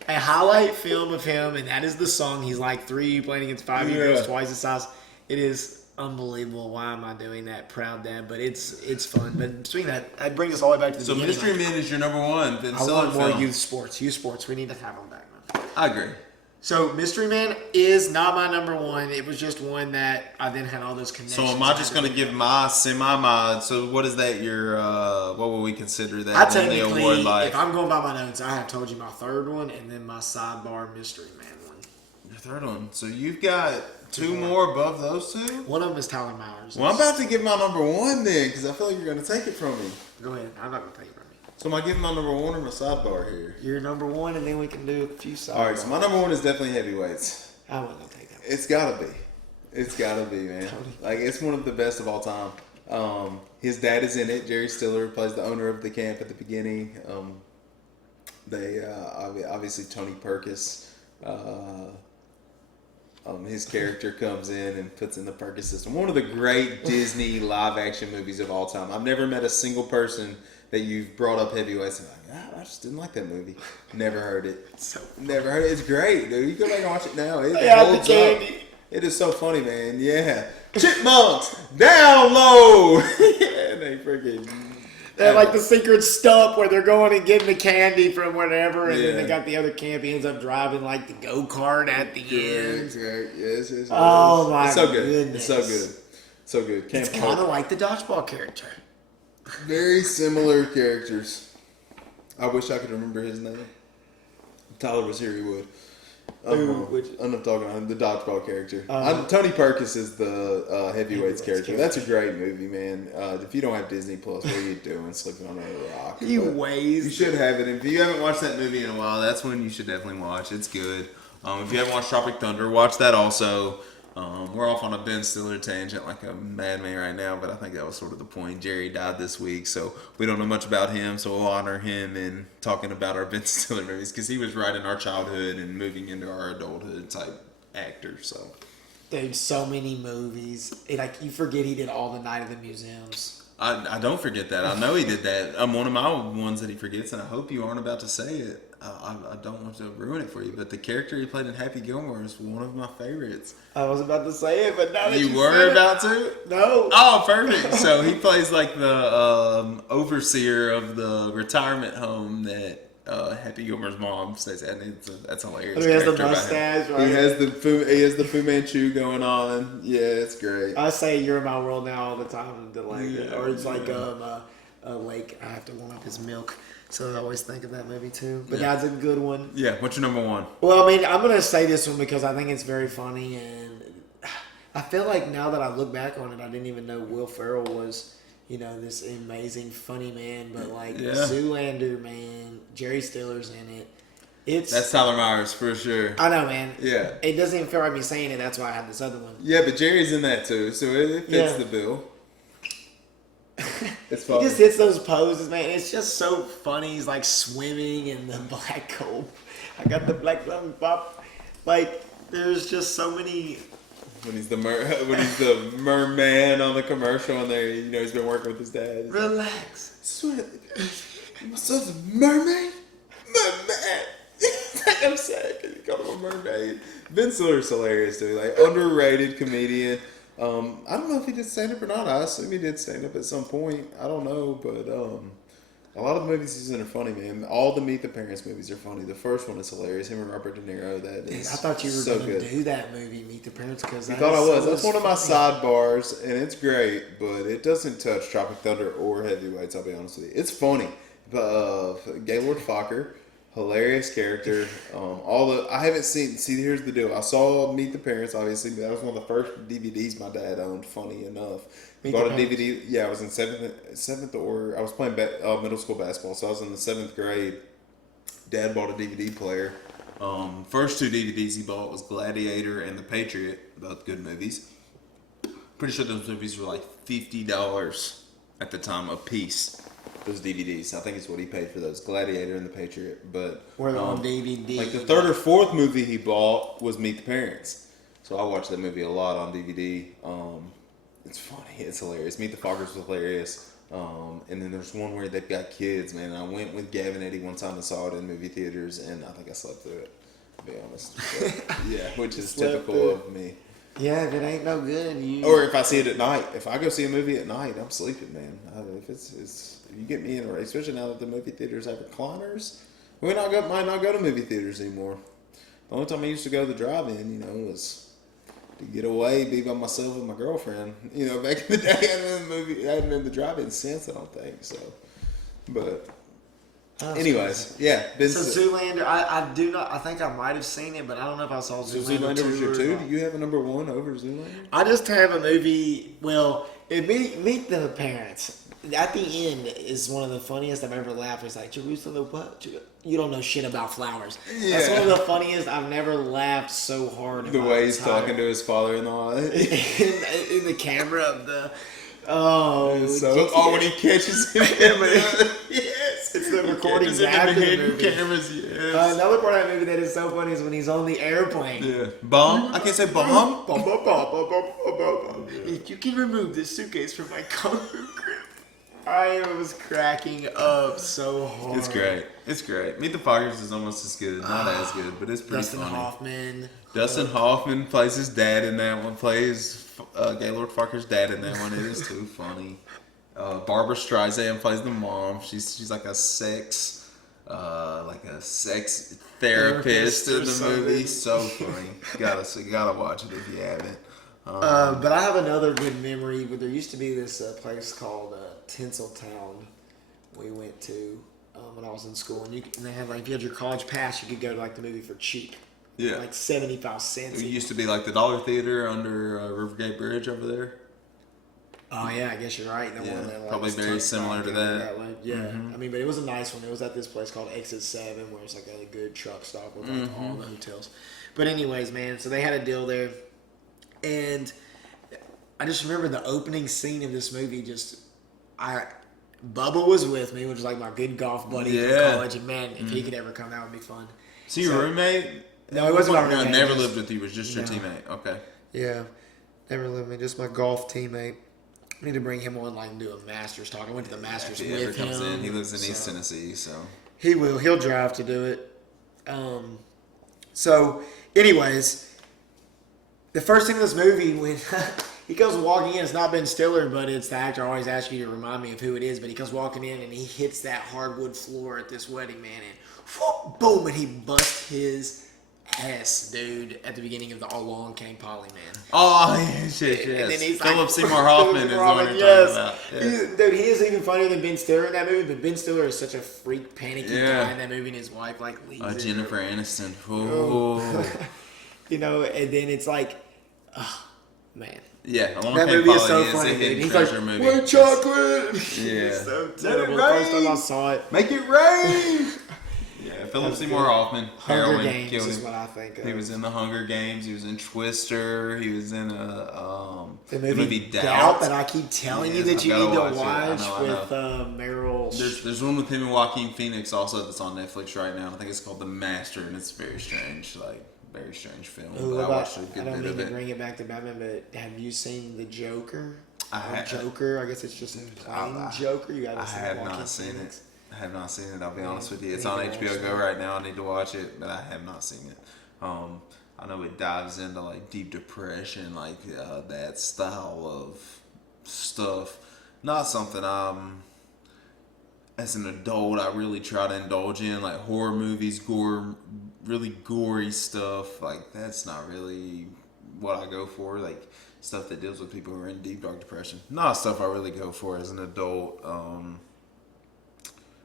A highlight film of him, and that is the song. He's like 3U playing against 5U, goes twice his size. It is unbelievable. Why am I doing that? Proud dad, but it's fun. But between that brings us all the way back to the beginning. So Mystery Man is your number 1. I want more youth sports. Youth sports. We need to have them back, man. I agree. So Mystery Man is not my number 1. It was just one that I then had all those connections. So am I just going to give my semi-mod? So what is that? What would we consider that? I technically, award like? if I'm going by my notes, I have told you my third one and then my sidebar Mystery Man one. Your third one. So you've got 2 more above those 2? One of them is Tyler Myers. Well, I'm about to give my number 1 then, because I feel like you're going to take it from me. Go ahead. I'm not going to take it from me. So am I giving my number 1 or my sidebar here? You're number 1, and then we can do a few sidebars. All right, so my number 1 is definitely heavyweights. I wasn't going to take that. It's got to be. It's got to be, man. Like, it's one of the best of all time. His dad is in it. Jerry Stiller plays the owner of the camp at the beginning. They obviously Tony Perkis. His character comes in and puts in the Perkis system. One of the great Disney live action movies of all time. I've never met a single person that you've brought up Heavyweights and like, I just didn't like that movie. Never heard it. Never heard it. It's great, dude. You go back and watch it now. It holds up. It is so funny, man. Yeah. Chipmunks down low. And they freaking. They're like the secret stump where they're going and getting the candy from whatever, and then they got the other camp. He ends up driving like the go-kart at the end. Right. Yes. Oh my It's so good. goodness. It's so good. So good. It's kind of like the dodgeball character. Very similar characters. I wish I could remember his name. If Tyler was here, he would. I'm talking about the dodgeball character. Tony Perkis is the Heavyweights character. That's a great movie, man. If you don't have Disney Plus, what are you doing? Sleeping on a rock. You should have it. If you haven't watched that movie in a while, that's one you should definitely watch. It's good. If you haven't watched Tropic Thunder, watch that also. We're off on a Ben Stiller tangent like a madman right now, but I think that was sort of the point. Jerry died this week, so we don't know much about him, so we'll honor him in talking about our Ben Stiller movies because he was right in our childhood and moving into our adulthood type actor. So, Dude, so many movies. Like you forget he did all the Night of the Museums. I don't forget that. I know he did that. One of my ones that he forgets, and I hope you aren't about to say it. I don't want to ruin it for you, but the character he played in Happy Gilmore is one of my favorites. I was about to say it, but now that You were about to? No. Oh, perfect. So he plays like the overseer of the retirement home that Happy Gilmore's mom stays at. And that's hilarious. He has the mustache, right? He has the Fu Manchu going on. Yeah, it's great. I say "You're in My World" now all the time. Or it's like a lake. I have to warm up his milk. So I always think of that movie too. But that's a good one. Yeah, what's your number one? Well, I mean, I'm going to say this one because I think it's very funny. And I feel like now that I look back on it, I didn't even know Will Ferrell was, this amazing, funny man. But Zoolander, man, Jerry Stiller's in it. That's Tyler Myers for sure. I know, man. Yeah. It doesn't even feel like me saying it. That's why I had this other one. Yeah, but Jerry's in that too, so it fits the bill. It's funny. He just hits those poses, man. It's just so funny. He's like swimming in the black gold. I got the black glove pop. Like, there's just so many. When he's the merman on the commercial, and there, he's been working with his dad. Relax. My son's a mermaid. Mermaid. I'm sad because he called him a mermaid. Ben Stiller's hilarious, dude. Like underrated comedian. I don't know if he did stand up or not. I assume he did stand up at some point. I don't know, but a lot of the movies he's in are funny, man. All the Meet the Parents movies are funny. The first one is hilarious. Him and Robert De Niro. I thought you were so going to do that movie, Meet the Parents, because I thought I was. That's one of my sidebars, and it's great, but it doesn't touch Tropic Thunder or Heavyweights. I'll be honest with you. It's funny, but Gaylord Fokker. Hilarious character. I haven't seen. See, here's the deal. I saw Meet the Parents. Obviously, that was one of the first DVDs my dad owned. Funny enough, bought a DVD. Yeah, I was in seventh, or I was playing middle school basketball. So I was in the 7th grade. Dad bought a DVD player. First 2 DVDs he bought was Gladiator and The Patriot. Both good movies. Pretty sure those movies were like $50 at the time a piece. Those DVDs. I think it's what he paid for those, Gladiator and The Patriot. But were they on DVD? Like the 3rd or 4th movie he bought was Meet the Parents. So I watched that movie a lot on DVD. It's funny. It's hilarious. Meet the Fockers was hilarious. And then there's one where they've got kids, man. I went with Gavin Eddie one time and saw it in movie theaters, and I think I slept through it, to be honest. But, yeah, which is typical of me. Yeah, if it ain't no good, or if I see it at night. If I go see a movie at night, I'm sleeping, man. If you get me in, especially now that the movie theaters have recliners, might not go to movie theaters anymore. The only time I used to go to the drive-in, was to get away, be by myself with my girlfriend. Back in the day, I hadn't been to the drive-in since, I don't think so. But anyways, yeah. So Zoolander, I think I might have seen it, but I don't know if I saw Zoolander. So Zoolander was your 2? Do you have a number 1 over Zoolander? I just have a movie. Well, Meet the Parents. At the end is one of the funniest I've ever laughed. It's like, Jerusalem, what? You don't know shit about flowers. Yeah. That's one of the funniest. I've never laughed so hard. The way he's talking to his father-in-law. in the camera of the... Oh, So when he catches him, yes, it's the recording catches him in after the the hidden movie. cameras. Yes. Another part of that movie that is so funny is when he's on the airplane. Yeah. Bomb. I can't say bomb. If you can remove this suitcase from my cargo grip. I was cracking up so hard. It's great. It's great. Meet the Fockers is almost as good. Not as good, but it's pretty Dustin funny. Hoffman. Dustin Hoffman plays his dad in that one. Plays Gaylord Farker's dad in that one. It is too funny. Barbara Streisand plays the mom. She's like a sex therapist in the movie. So funny. Gotta watch it if you haven't. But I have another good memory. But there used to be this place called Tinseltown we went to when I was in school, and they had like if you had your college pass, you could go to like the movie for cheap. Yeah. Like 75 cents. It used to be like the Dollar Theater under Rivergate Bridge over there. Oh yeah, I guess you're right. Yeah, one that, like, probably was very tucked similar back to into that. way. Yeah, I mean, but it was a nice one. It was at this place called Exit 7, where it's like a good truck stop with like all the hotels. But anyways, man, so they had a deal there, and I just remember the opening scene of this movie. Bubba was with me, which was like my good golf buddy from college, and man, if he could ever come, that would be fun. So your roommate? No, it wasn't my No, roommate. never lived with you. It was just your No. teammate. Okay. Yeah, never lived with me, just my golf teammate. I need to bring him on, like, and do a Masters talk. I went to the Masters If he ever with comes him. in, he lives in East Tennessee, so. He will. He'll drive to do it. So, anyways, the first thing in this movie, when he comes walking in, it's not Ben Stiller, but it's the actor. I always ask you to remind me of who it is, but he comes walking in and he hits that hardwood floor at this wedding, man, and whoop, boom, and he busts his ass, dude, at the beginning of the Along Came Polly, man. Oh, shit, yes. And then he's Philip like, Seymour Hoffman is the one you're yes. talking about. Yeah. Dude, he is even funnier than Ben Stiller in that movie, but Ben Stiller is such a freak, panicky guy in that movie, and his wife, like, leaves it. Jennifer Aniston. Oh. You know, and then it's like, oh, man. Yeah, Along That Came movie is Polly so funny, a hidden dude. He's like, treasure movie. white chocolate. Yeah. It's so Let it terrible. The first time I rain. saw it. Make it rain! Yeah, Philip Seymour Hoffman. Hunger Heroin Games killed is him. what I think of. He was in the Hunger Games. He was in Twister. He was in the the movie movie Doubt that I keep telling you Yes, that you I've need gotta to watch it. watch I know. with Meryl. There's one with him and Joaquin Phoenix also that's on Netflix right now. I think it's called The Master, and it's very strange, very strange film. Ooh, But I watched a I good don't bit mean of to it. bring it back to Batman, but have you seen The Joker? I Joker, I guess it's just plain Joker. You gotta I see have Joaquin not seen Phoenix. it. I have not seen it. I'll be honest with you. It's I on need to HBO watch Go that. right now. I need to watch it, but I have not seen it. I know it dives into like deep depression, like that style of stuff. Not something as an adult I really try to indulge in, like horror movies, really gory stuff. Like that's not really what I go for. Like stuff that deals with people who are in deep dark depression. Not stuff I really go for as an adult.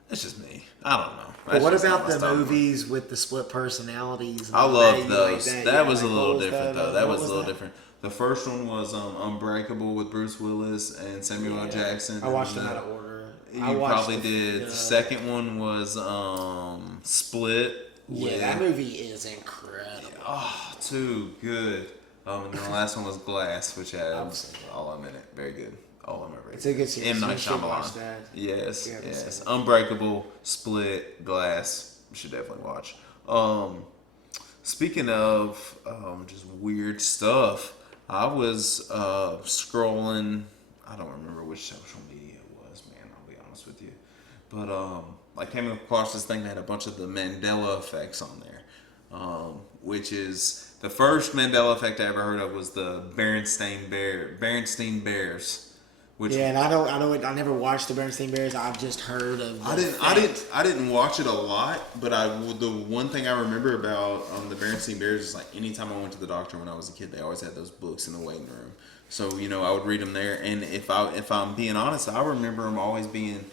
It's just me. I don't know. But what That's just about not my the style. movies with the split personalities? And I all that? love You those. like That Yeah, was a like, little what was different that? though. That What was a little that? different. The first one was Unbreakable with Bruce Willis and Samuel L. Jackson. I watched them And, out of order. You I watched probably did. The second one was Split. Yeah, with, that movie is incredible. Oh, too good. And then the last one was Glass, which had I've seen that. all I'm in it. Very good. All I'm in it. It's a good series. M. You Night should watch Shyamalan. that. Yes, You haven't yes. seen it. Unbreakable, Split, Glass. You should definitely watch. Speaking of just weird stuff, I was scrolling. I don't remember which social media it was, man. I'll be honest with you, but I came across this thing that had a bunch of the Mandela Effects on there, which is the first Mendela Effect I ever heard of was the Berenstain Bears. Which Yeah, and I never watched the Bernstein Bears. I've just heard of. I didn't watch it a lot, but the one thing I remember about the Berenstain Bears is like anytime I went to the doctor when I was a kid, they always had those books in the waiting room. So I would read them there, and if I'm being honest, I remember them always being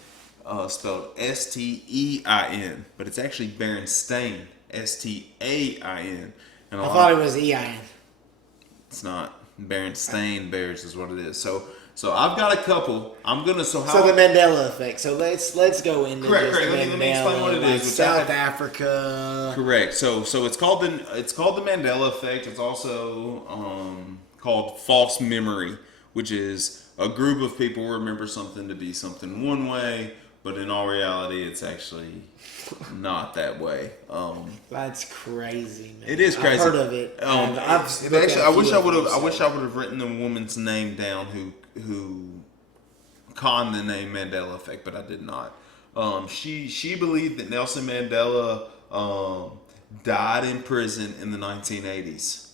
spelled Stein, but it's actually Berenstain, Stain. And I thought it was EIN. it's not. Berenstain Bears is what it is. So I've got a couple. I'm gonna So the Mandela Effect. So let's go into Correct. just Let me explain what it like is. South Africa. Correct. So it's called the Mandela Effect. It's also called false memory, which is a group of people remember something to be something one way, but in all reality, it's actually not that way. That's crazy, man. It is crazy. I've heard of it. Actually, I wish I would have written the woman's name down who conned the name Mandela Effect, but I did not. She believed that Nelson Mandela died in prison in the 1980s.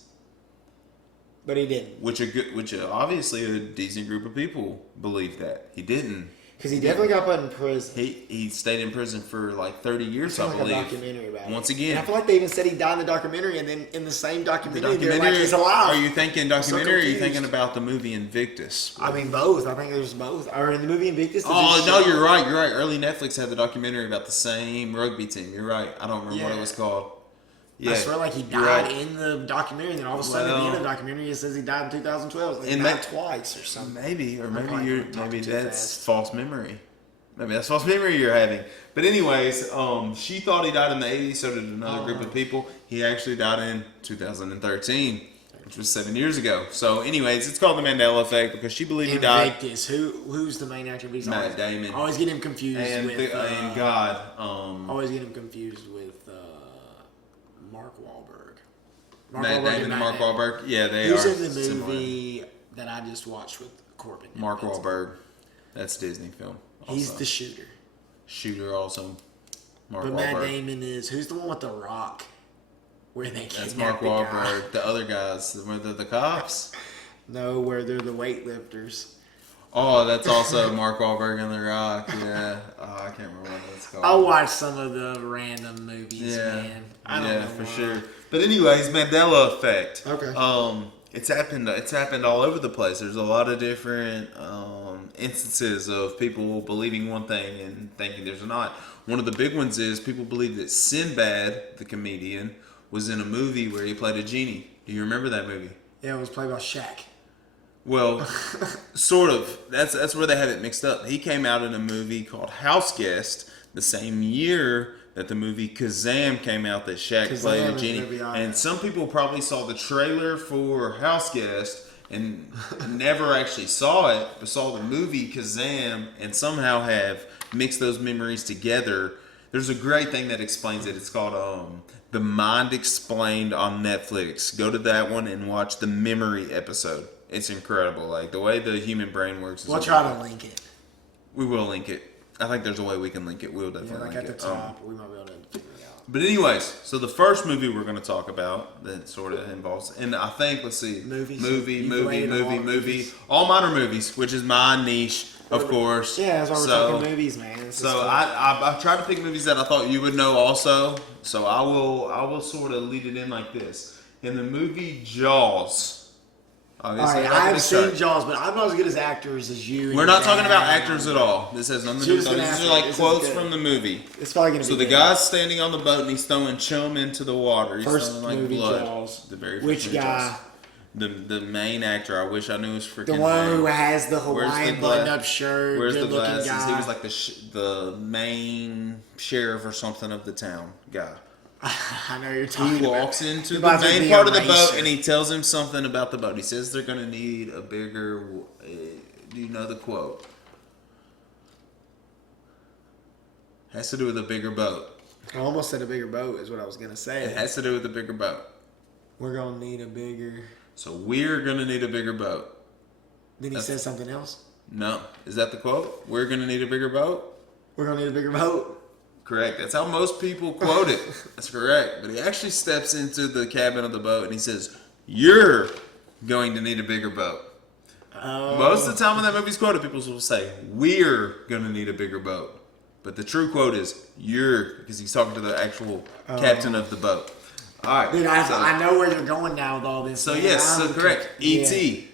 But he didn't. Which obviously a decent group of people believed that. He didn't. Because he definitely got put in prison. He stayed in prison for like 30 years, I like believe. A documentary about Once it. again. And I feel like they even said he died in the documentary, and then in the same documentary, they're like, he's Are alive. you thinking documentary or are you confused. thinking about the movie Invictus? I mean, both. I think there's both. Or in the movie Invictus. Oh, no, you're right. Early Netflix had the documentary about the same rugby team. You're right. I don't remember what it was called. Yeah, I swear, like, he died in the documentary, and then all of a sudden, at the end of the documentary, it says he died in 2012. Like, he died twice or something. Maybe talking too that's fast. false memory. Maybe that's false memory you're having. But anyways, she thought he died in the 80s, so did another group of people. He actually died in 2013, which was 7 years ago. So anyways, it's called the Mandela Effect because she believed he died. Invictus. Who's the main actor? He's Matt Damon. Always get him confused with... and God. always get him confused with Mark Wahlberg. Matt Damon and Mark Wahlberg. Yeah, they Who's are in the similar. movie that I just watched with Corbin? Mark Wahlberg. That's a Disney film. He's also. the shooter. Shooter also. Mark But Wahlberg. Matt Damon is... Who's the one with the rock? Where they That's kidnap Mark the guy? Wahlberg. The other guys, where they're the cops. No, where they're the weightlifters. Oh, that's also Mark Wahlberg and The Rock. Yeah. Oh, I can't remember what that's called. I'll watch some of the random movies, man. I don't know for why. sure. But anyways, Mandela Effect. Okay. It's happened all over the place. There's a lot of different instances of people believing one thing and thinking there's not. One of the big ones is people believe that Sinbad, the comedian, was in a movie where he played a genie. Do you remember that movie? Yeah, it was played by Shaq. Well, sort of. That's where they have it mixed up. He came out in a movie called House Guest the same year that the movie Kazam came out that Shaq played a genie. And some people probably saw the trailer for House Guest and never actually saw it, but saw the movie Kazam and somehow have mixed those memories together. There's a great thing that explains it. It's called The Mind Explained on Netflix. Go to that one and watch the memory episode. It's incredible. Like, the way the human brain works is We'll try to link it. We will link it. I think there's a way we can link it. We'll definitely Like link at it. the top, we might be able to figure it out. But anyways, so the first movie we're going to talk about that sort of involves, and I think, let's see, Movies. movie, all minor movies, which is my niche, of course. Yeah, that's why we're talking movies, man. So I tried to pick movies that I thought you would know also. So I will sort of lead it in like this. In the movie Jaws. Obviously, All right, I've seen Jaws, but I'm not as good as actors as you. We're not talking about actors at all. This has nothing to do with that. These are like quotes from the movie. It's probably going to be So the guy's standing on the boat and he's throwing chum into the water. He's First throwing like movie blood. Jaws. The very first Which movie guy? Jaws. The main actor. I wish I knew his freaking name. The one who has the Where's Hawaiian the button-up shirt, Where's the good-looking glasses? guy. He was like the main sheriff or something of the town guy. I know you're talking He about. walks into You're the about to main be part a of the boat racer. and he tells him something about the boat. He says they're going to need a bigger... do you know the quote? Has to do with a bigger boat. I almost said a bigger boat is what I was going to say. It has to do with a bigger boat. We're going to need a bigger... So we're going to need a bigger boat. Then he says something else? No. Is that the quote? We're going to need a bigger boat? We're going to need a bigger boat? Correct. That's how most people quote it. That's correct. But he actually steps into the cabin of the boat and he says, "You're going to need a bigger boat." Most of the time when that movie's quoted, people will say, "We're going to need a bigger boat." But the true quote is, "You're," because he's talking to the actual captain of the boat. All right. Dude, I know where you're going now with all this. So man. yes, so correct. Yeah. E.T.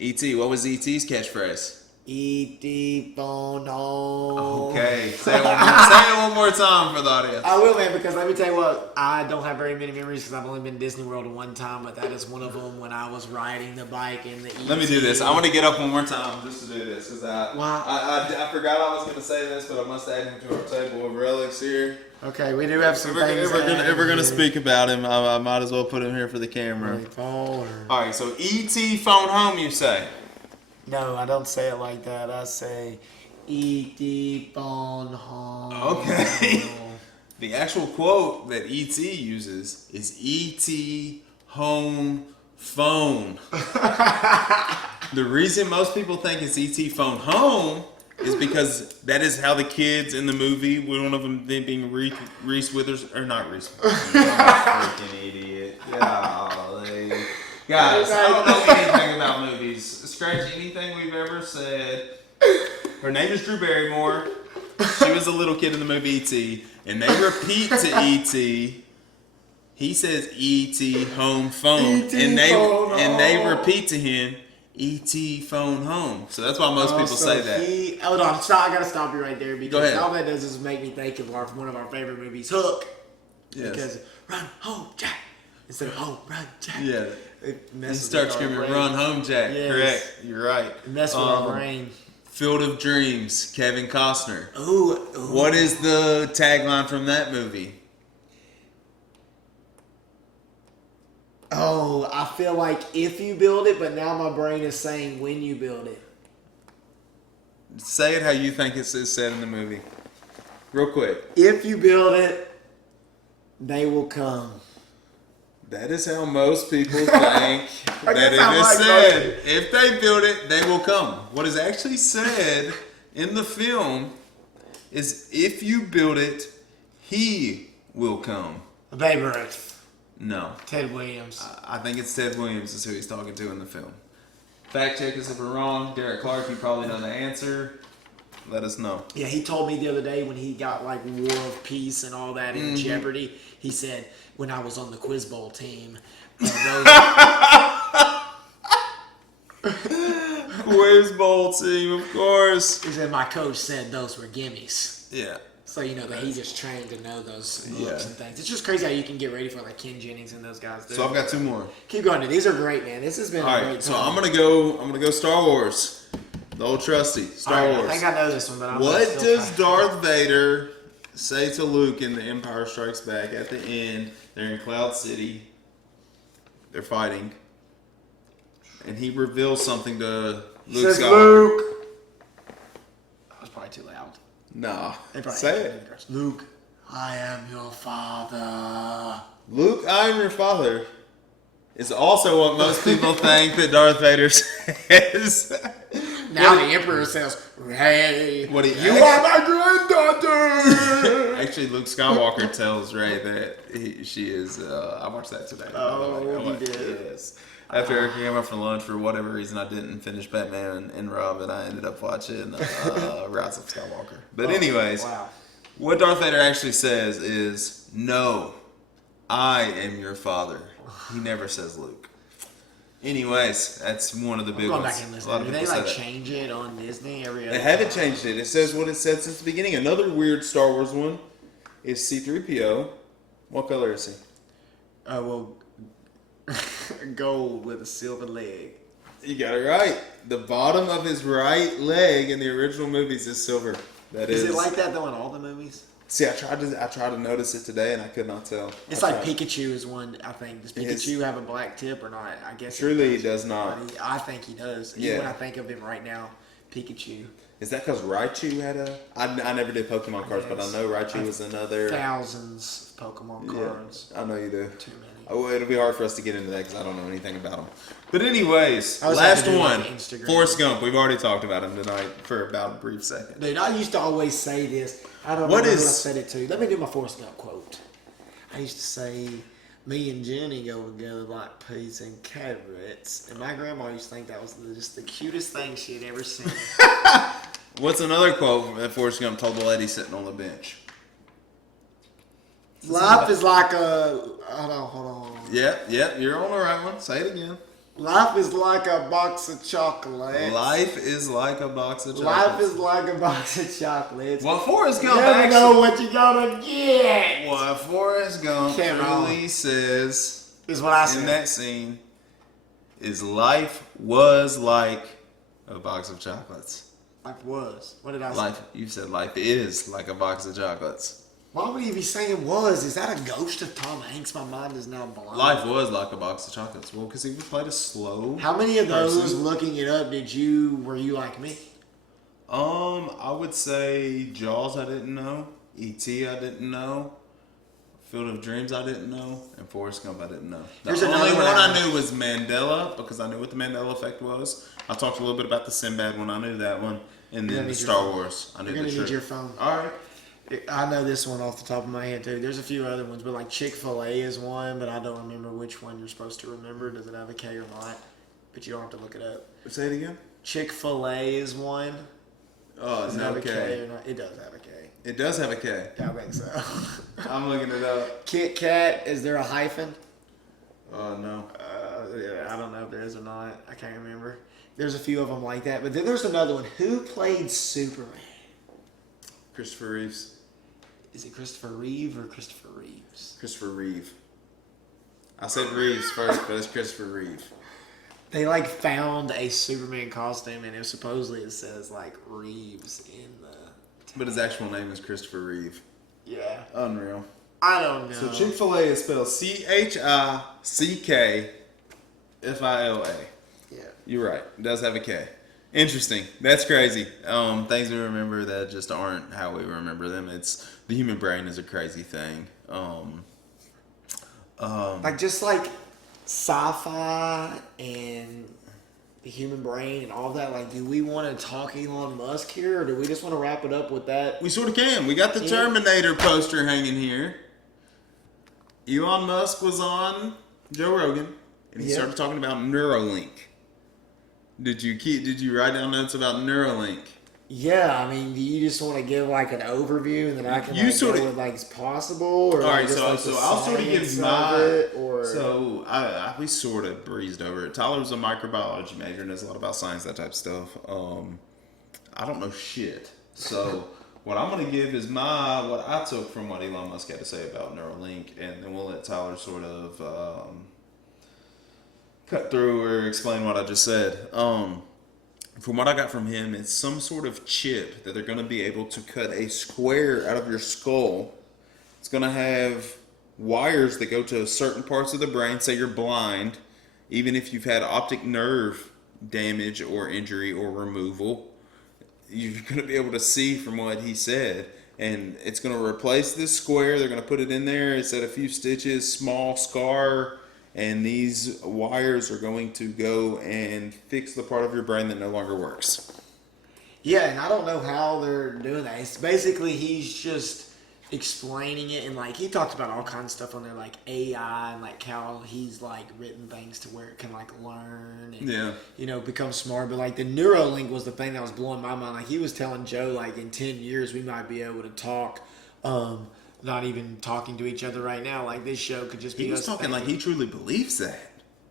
E.T. What was E.T.'s catchphrase? E.T. phone home. Okay. Say it one more time for the audience. I will, man, because let me tell you what, I don't have very many memories because I've only been to Disney World one time, but that is one of them when I was riding the bike in the Let me do this. I want to get up one more time just to do this because I forgot I was going to say this, but I must add him to our table of relics here. Okay, we do have some things. If we're going to speak about him, I might as well put him here for the camera. All All right, so E.T. phone home, you say? No, I don't say it like that. I say, E.T. phone home. Okay. The actual quote that E.T. uses is E.T. home phone. The reason most people think it's E.T. phone home is because that is how the kids in the movie, one of them being Reese Withers, or not Reese Withers. Freaking idiot. Golly. Guys, I don't know anything about movies. Scratch anything we've ever said. Her name is Drew Barrymore. She was a little kid in the movie E.T. And they repeat to E.T. He says E.T. home phone. E.T. and phone they home. repeat to him E.T. phone home. So that's why most people say that. Hold on, I gotta stop you right there Go because ahead. all that does is make me think of one of our favorite movies, Hook. Yes. Because run home, Jack. Instead of home, run, Jack. Yeah. It He messes starts with our screaming, brain. "Run home, Jack!" Yes. Correct. You're right. It messes with our brain. Field of Dreams, Kevin Costner. Ooh. What is the tagline from that movie? Oh, I feel like if you build it, but now my brain is saying when you build it. Say it how you think it's said in the movie. Real quick. If you build it, they will come. That is how most people think I that guess it I is like said. If they build it, they will come. What is actually said in the film is if you build it, he will come. Babe Ruth. No. Ted Williams. I think it's Ted Williams is who he's talking to in the film. Fact check us if we're wrong. Derek Clark, you probably know the answer. Let us know. Yeah, he told me the other day when he got like War of Peace and all that in Jeopardy, he said, when I was on the Quiz Bowl team, Quiz Bowl team, of course. he said my coach said those were gimmies. Yeah. So you know that he just trained to know those looks Yeah. and things. It's just crazy how you can get ready for like Ken Jennings and those guys. So I've got two more. Keep going. These are great, man. This has been All a right, great so time. I'm gonna go Star Wars. The old trusty Star All right, Wars. I think I know this one, but I'm What still does trying. Darth Vader say to Luke in The Empire Strikes Back at the end? They're in Cloud City. They're fighting. And he reveals something to Luke Says Skywalker. Luke. That was probably too loud. Nah. They probably Say it. Luke, I am your father. Luke, I am your father. Is also what most people think that Darth Vader says. Now the Emperor says, "Hey, What he you are my granddaughter." Actually, Luke Skywalker tells Rey that she is. I watched that today. Oh, I you did? Yes. After I came out for lunch, for whatever reason, I didn't finish Batman and Robin. I ended up watching Rise of Skywalker. But anyways, Wow. what Darth Vader actually says is, "No, I am your father." He never says Luke. Anyways, that's one of the big Going ones. back and A lot listening. of Do they people say like that. change it on Disney every other They haven't time? changed it. It says what it said since the beginning. Another weird Star Wars one is C-3PO. What color is he? Well, gold with a silver leg. You got it right. The bottom of his right leg in the original movies is silver. That Is it like that though in all the movies? See, I tried to notice it today and I could not tell. It's I like tried. Pikachu is one. I think does His- Pikachu have a black tip or not? I guess Truly, he does. does not. But I think he does. Yeah. Even when I think of him right now, Pikachu. Is that because Raichu had a? I never did Pokemon cards, but I Yes. know Raichu was another. Thousands of Pokemon cards. I know you do. Too many. Oh, it'll be hard for us to get into that because I don't know anything about them. But anyways, I was last having to do, one, like, Instagram. Forrest Gump. We've already talked about him tonight for about a brief second. Dude, I used to always say this. I don't What know is- who I said it to. Let me do my Forrest Gump quote. I used to say, me and Jenny go together like peas and carrots. And my grandma used to think that was just the cutest thing she had ever seen. What's another quote that Forrest Gump told the lady sitting on the bench? Life is like a... Hold on. Yep, you're on the right one. Say it again. Life is like a box of chocolates. Life is like a box of Life chocolates. is like a box of chocolates. Well, Forrest You Gump never actually... know what you're gonna get. What Forrest Gump Can't really says Is what I in said. that scene is life was like a box of chocolates. Life was. What did I say? Life, you said life is like a box of chocolates. Why would he be saying was? Is that a ghost of Tom Hanks? My mind is now blown. Life was like a box of chocolates. Well, because he played a slow. How many of those, person. looking it up, were you like me? I would say Jaws I didn't know, E.T. I didn't know, Field of Dreams I didn't know, and Forrest Gump I didn't know. There's The only another one one I knew was Mandela, because I knew what the Mandela Effect was. I talked a little bit about the Sinbad one, I knew that one, and then Star Wars. I knew You're the gonna need trick. your phone. All right. I know this one off the top of my head too. There's a few other ones, but like Chick-fil-A is one, but I don't remember which one you're supposed to remember. Does it have a K or not? But you don't have to look it up. Say it again. Chick-fil-A is one. Oh, Does it no have a K K. or not? It does have a K. It does have a K. Yeah, I think so. I'm looking it up. Kit Kat, is there a hyphen? No. Yeah, I don't know if there is or not. I can't remember. There's a few of them like that. But then there's another one. Who played Superman? Christopher Reeves. Is it Christopher Reeve or Christopher Reeves? Christopher Reeve. I said Reeves first, but it's Christopher Reeve. They like found a Superman costume and supposedly it says like Reeves in the... But his actual name is Christopher Reeve. Yeah. Unreal. I don't know. So Chick-fil-A is spelled Chickfila. Yeah. You're right. It does have a K. Interesting. That's crazy. Things we remember that just aren't how we remember them. It's the human brain is a crazy thing. Like just like sci-fi and the human brain and all that. Like, do we want to talk Elon Musk here, or do we just want to wrap it up with that? We sort of can. We got the Terminator poster hanging here. Elon Musk was on Joe Rogan, and he started talking about Neurolink. Did you write down notes about Neurolink? Yeah, I mean, do you just want to give like an overview and then I can You like sort go of- with like it's possible, or All right, like, just, so like, the I'll sort of give science my. of it, or So we sort of breezed over it. Tyler was a microbiology major and knows a lot about science, that type of stuff. I don't know shit. So what I'm gonna give is what I took from what Elon Musk had to say about Neuralink, and then we'll let Tyler sort of cut through or explain what I just said. From what I got from him, it's some sort of chip that they're going to be able to cut a square out of your skull. It's going to have wires that go to certain parts of the brain. Say you're blind, even if you've had optic nerve damage or injury or removal, you're going to be able to see from what he said. And it's going to replace this square. They're going to put it in there. It's at a few stitches, small scar. And these wires are going to go and fix the part of your brain that no longer works. yeah, and I don't know how they're doing that. It's basically he's just explaining it, and like he talked about all kinds of stuff on there, like AI and like how he's like written things to where it can like learn and become smart. But like the Neuralink was the thing that was blowing my mind. Like he was telling Joe, like in 10 years we might be able to talk. Not even talking to each other right now. Like this show could just be He was us talking like he truly believes that.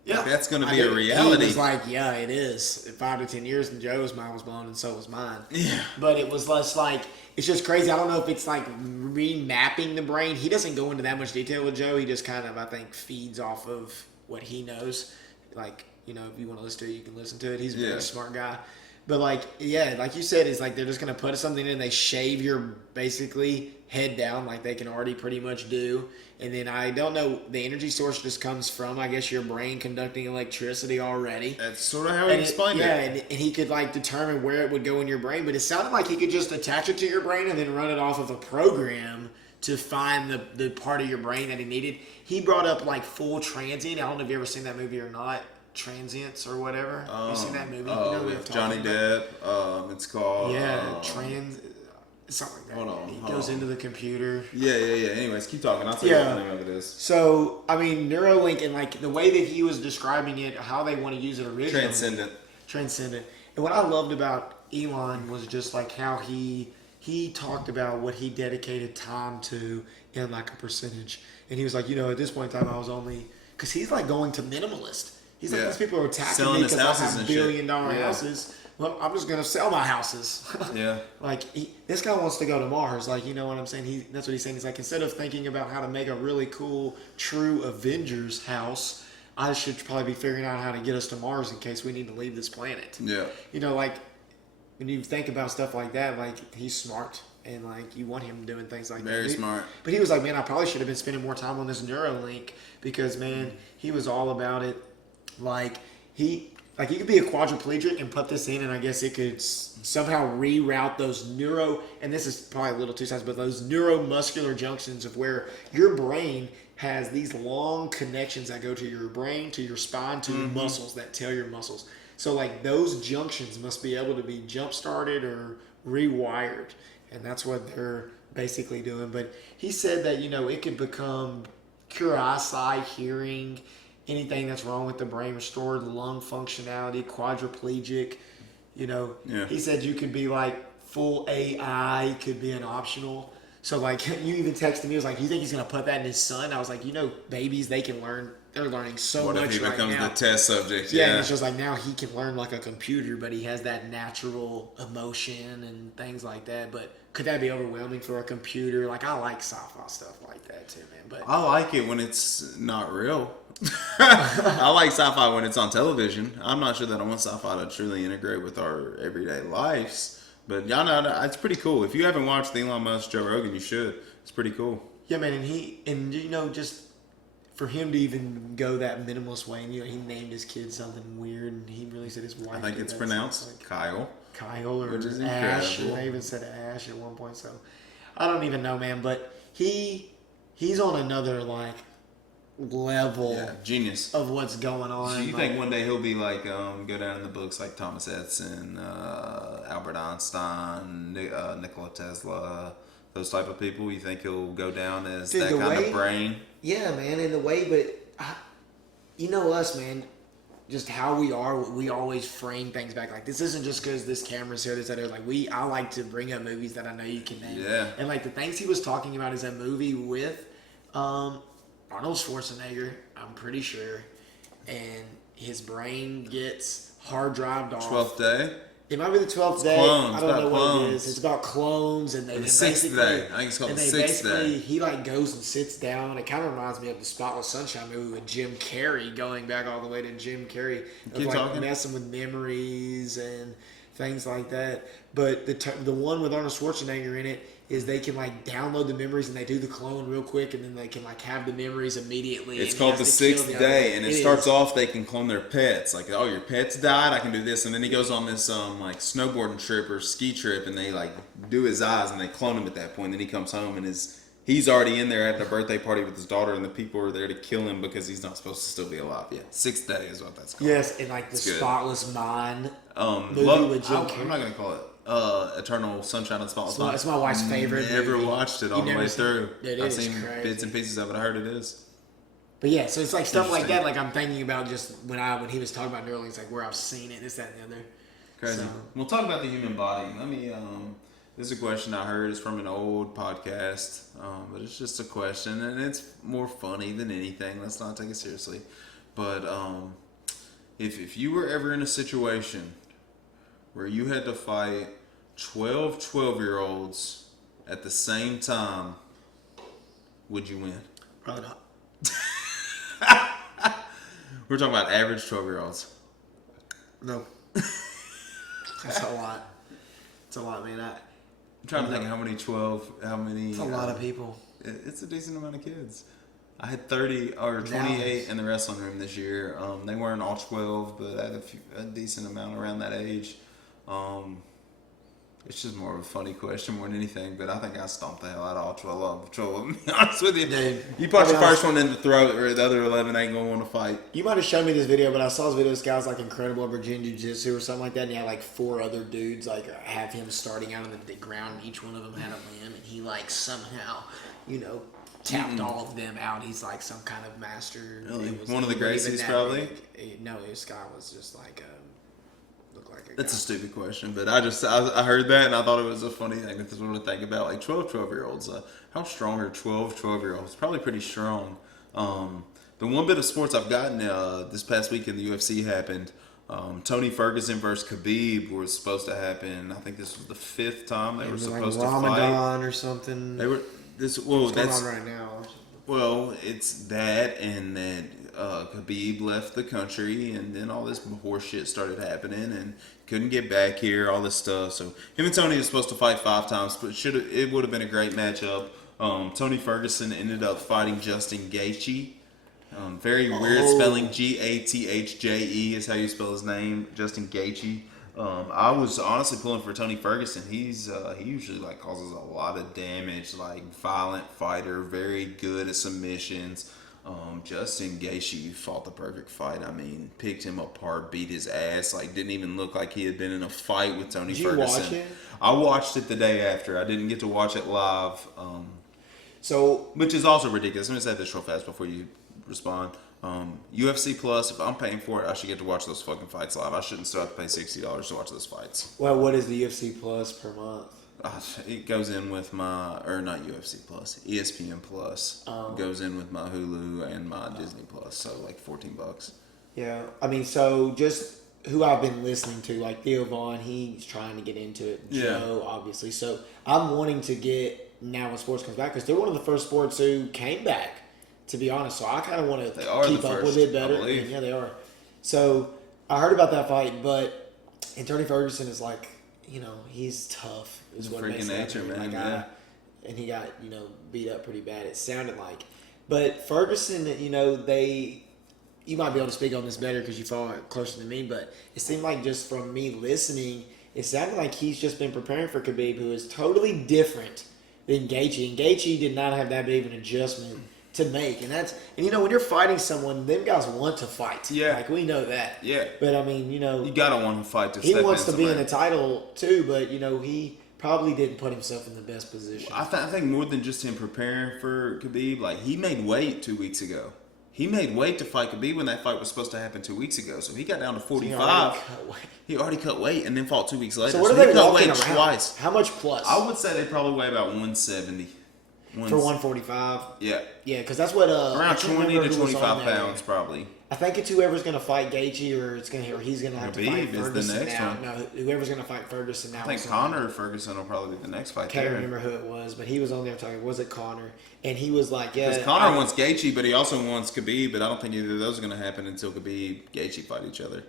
Yeah, Like that's going to be a reality. He was like, yeah, it is. In 5 to 10 years, and Joe's mind was blown, and so was mine. Yeah. But it was less like, it's just crazy. I don't know if it's like remapping the brain. He doesn't go into that much detail with Joe. He just kind of, I think, feeds off of what he knows. Like, if you want to listen to it, you can listen to it. He's a very smart guy. But like, yeah, like you said, it's like they're just going to put something in, they shave your basically head down like they can already pretty much do. And then I don't know, the energy source just comes from, I guess, your brain conducting electricity already. That's sort of how he explained it. Yeah, and he could like determine where it would go in your brain, but it sounded like he could just attach it to your brain and then run it off of a program to find the part of your brain that he needed. He brought up like full transient. I don't know if you ever seen that movie or not. Transients or whatever. You seen that movie? With Johnny Depp. It's called something like that. Hold on. He goes into the computer. Yeah. Anyways, keep talking. I'll tell you what the name of it is. So I mean, Neuralink, and like the way that he was describing it, how they want to use it originally. Transcendent. And what I loved about Elon was just like how he talked about what he dedicated time to in like a percentage. And he was like, at this point in time, I was only, because he's like going to minimalist. He's like, these people are attacking selling me because I have $1 billion shit. houses. Well, I'm just going to sell my houses. Yeah. Like, this guy wants to go to Mars. Like, you know what I'm saying? That's what he's saying. He's like, instead of thinking about how to make a really cool, true Avengers house, I should probably be figuring out how to get us to Mars in case we need to leave this planet. Yeah. Like, when you think about stuff like that, like, he's smart. and like you want him doing things like that. Very smart. But he was like, man, I probably should have been spending more time on this Neurolink because, man, he was all about it. Like you could be a quadriplegic and put this in, and I guess it could somehow reroute those and this is probably a little too fast, but those neuromuscular junctions of where your brain has these long connections that go to your brain, to your spine, to your muscles that tell your muscles. So like those junctions must be able to be jump started or rewired, and that's what they're basically doing. But he said that it could become cure eyesight, hearing, anything that's wrong with the brain, restored lung functionality, quadriplegic. He said you could be like full AI could be an optional. So like you even texted me, it was like, you think he's gonna put that in his son? I was like, babies, they can learn. They're learning so much right now. What if he becomes the test subject? Yeah, and it's just like now he can learn like a computer, but he has that natural emotion and things like that. But could that be overwhelming for a computer? Like I like sci-fi stuff like that too, man. But I like it when it's not real. I like sci-fi when it's on television. I'm not sure that I want sci-fi to truly integrate with our everyday lives. But y'all know it's pretty cool. If you haven't watched the Elon Musk Joe Rogan, you should. It's pretty cool. Yeah, man, and just for him to even go that minimalist way, and he named his kid something weird, and he really said his wife. I think it's pronounced like Kyle. Kyle or which is Ash. incredible. They even said Ash at one point. So I don't even know, man. But he's on another level genius of what's going on. So you think one day he'll be like go down in the books like Thomas Edison, Albert Einstein, Nikola Tesla, those type of people? You think he'll go down as that kind of brain? Yeah, man, in the way, but us, man, just how we are, we always frame things back. Like, this isn't just because this camera's here, this, that, there. Like, I like to bring up movies that I know you can name. Yeah. And, like, the things he was talking about is a movie with Arnold Schwarzenegger, I'm pretty sure, and his brain gets hard drived off. 12th Day? It might be the 12th day. Clones, I don't know what clones. it is. It's about clones, and they The 6th day. I think it's called the 6th day. He goes and sits down. It kind of reminds me of the Spotless Sunshine movie with Jim Carrey, going back all the way to Jim Carrey, of messing with memories and things like that. But the one with Arnold Schwarzenegger in it is they can download the memories, and they do the clone real quick, and then they can have the memories immediately. It's called the 6th day, and it starts off, they can clone their pets. Like, oh, your pet's died, I can do this. And then he goes on this snowboarding trip or ski trip, and they do his eyes, and they clone him at that point. Then he comes home, and he's already in there having a birthday party with his daughter, and the people are there to kill him because he's not supposed to still be alive. Yeah, 6th day is what that's called. Yes, and the Spotless Mind movie with Jim Carrey. I'm not gonna call it Eternal Sunshine of the Spotless Mind. It's my wife's favorite. Never watched it all the way through. I've seen crazy. bits and pieces of it. I heard it is. But yeah, so it's stuff like that. I'm thinking about just when he was talking about Neuralink, where I've seen it, this, that, and the other. Crazy. So, we'll talk about the human body. Let me. This is a question I heard. It's from an old podcast, but it's just a question, and it's more funny than anything. Let's not take it seriously. But if you were ever in a situation where you had to fight 12 12-year-olds at the same time, would you win? Probably not. We're talking about average 12-year-olds. No. That's a lot. It's a lot, man. I'm trying to think how many. It's a lot of people. It's a decent amount of kids. I had 30 or 28 in the wrestling room this year. They weren't all 12, but I had a decent amount around that age. It's just more of a funny question more than anything, but I think I stomped the hell out of all 12 of them, to be honest with you. Dude, you punch the first one in the throat, or the other 11 ain't going to want to fight. You might have shown me this video, but I saw this video. This guy's incredible at Virginia Jiu-Jitsu or something like that, and he had 4 other dudes have him starting out on the ground, and each one of them had a limb, and he somehow, tapped all of them out. He's some kind of master. Really? One of the Gracies, probably? No, this guy was just looked like a That's guy. a stupid question, but I heard that, and I thought it was a funny thing to sort of think about. 12 12-year-olds. How strong are 12 12-year-olds? Probably pretty strong. The one bit of sports I've gotten this past week in the UFC happened. Tony Ferguson versus Khabib was supposed to happen. I think this was the 5th time they were supposed to fight. Ramadan or something. They were. What's going on right now? Well, it's that, and then Khabib left the country, and then all this horse shit started happening, and couldn't get back here, all this stuff. So him and Tony was supposed to fight 5 times, but it would have been a great matchup. Tony Ferguson ended up fighting Justin Gaethje. Very weird spelling. Gathje is how you spell his name. Justin Gaethje. I was honestly pulling for Tony Ferguson. He usually like causes a lot of damage, like violent fighter, very good at submissions. Justin Gaethje fought the perfect fight. I mean, picked him apart, beat his ass. Like, didn't even look like he had been in a fight with Tony Ferguson. Did you watch it? I watched it the day after. I didn't get to watch it live. So, which is also ridiculous. Let me say this real fast before you respond. UFC Plus, if I'm paying for it, I should get to watch those fucking fights live. I shouldn't still have to pay $60 to watch those fights. well, what is the UFC Plus per month? It goes in with my, or not UFC Plus, ESPN Plus. Goes in with my Hulu and my Disney Plus, so like $14. Yeah, I mean, so just who I've been listening to, like Theo Vaughn, he's trying to get into it. Joe, obviously. So I'm wanting to get now when sports comes back, because they're one of the first sports who came back, to be honest. So I kind of want to keep up with it better. Yeah, they are. So I heard about that fight, and Tony Ferguson is like, he's tough. Is what makes nature, man. And he got, beat up pretty bad, it sounded like. But Ferguson, you might be able to speak on this better because you follow it closer than me, but it seemed like just from me listening, it sounded like he's just been preparing for Khabib, who is totally different than Gaethje. And Gaethje did not have that big of an adjustment to make. And when you're fighting someone, them guys want to fight. Yeah. Like, we know that. Yeah. But, I mean, you got to want to fight to he step wants to into be it. in the title, too, but, he probably didn't put himself in the best position. I think more than just him preparing for Khabib, like, he made weight 2 weeks ago. He made weight to fight Khabib when that fight was supposed to happen 2 weeks ago. So he got down to 45. He already cut weight and then fought 2 weeks later. So what are they cut walking weight around? twice. How much plus? I would say they probably weigh about 170. For 145? Yeah. Yeah, because that's what... around 20 to 25 pounds, probably. I think it's whoever's going to fight Gaethje or he's going to have to fight Khabib is Ferguson the next now. one. No, whoever's going to fight Ferguson now. I think Conor or Ferguson will probably be the next fight. Can't remember who it was, but he was on there talking. Was it Conor? And he was like, "Yeah." Because Conor wants Gaethje, but he also wants Khabib. But I don't think either of those are going to happen until Khabib Gaethje fight each other.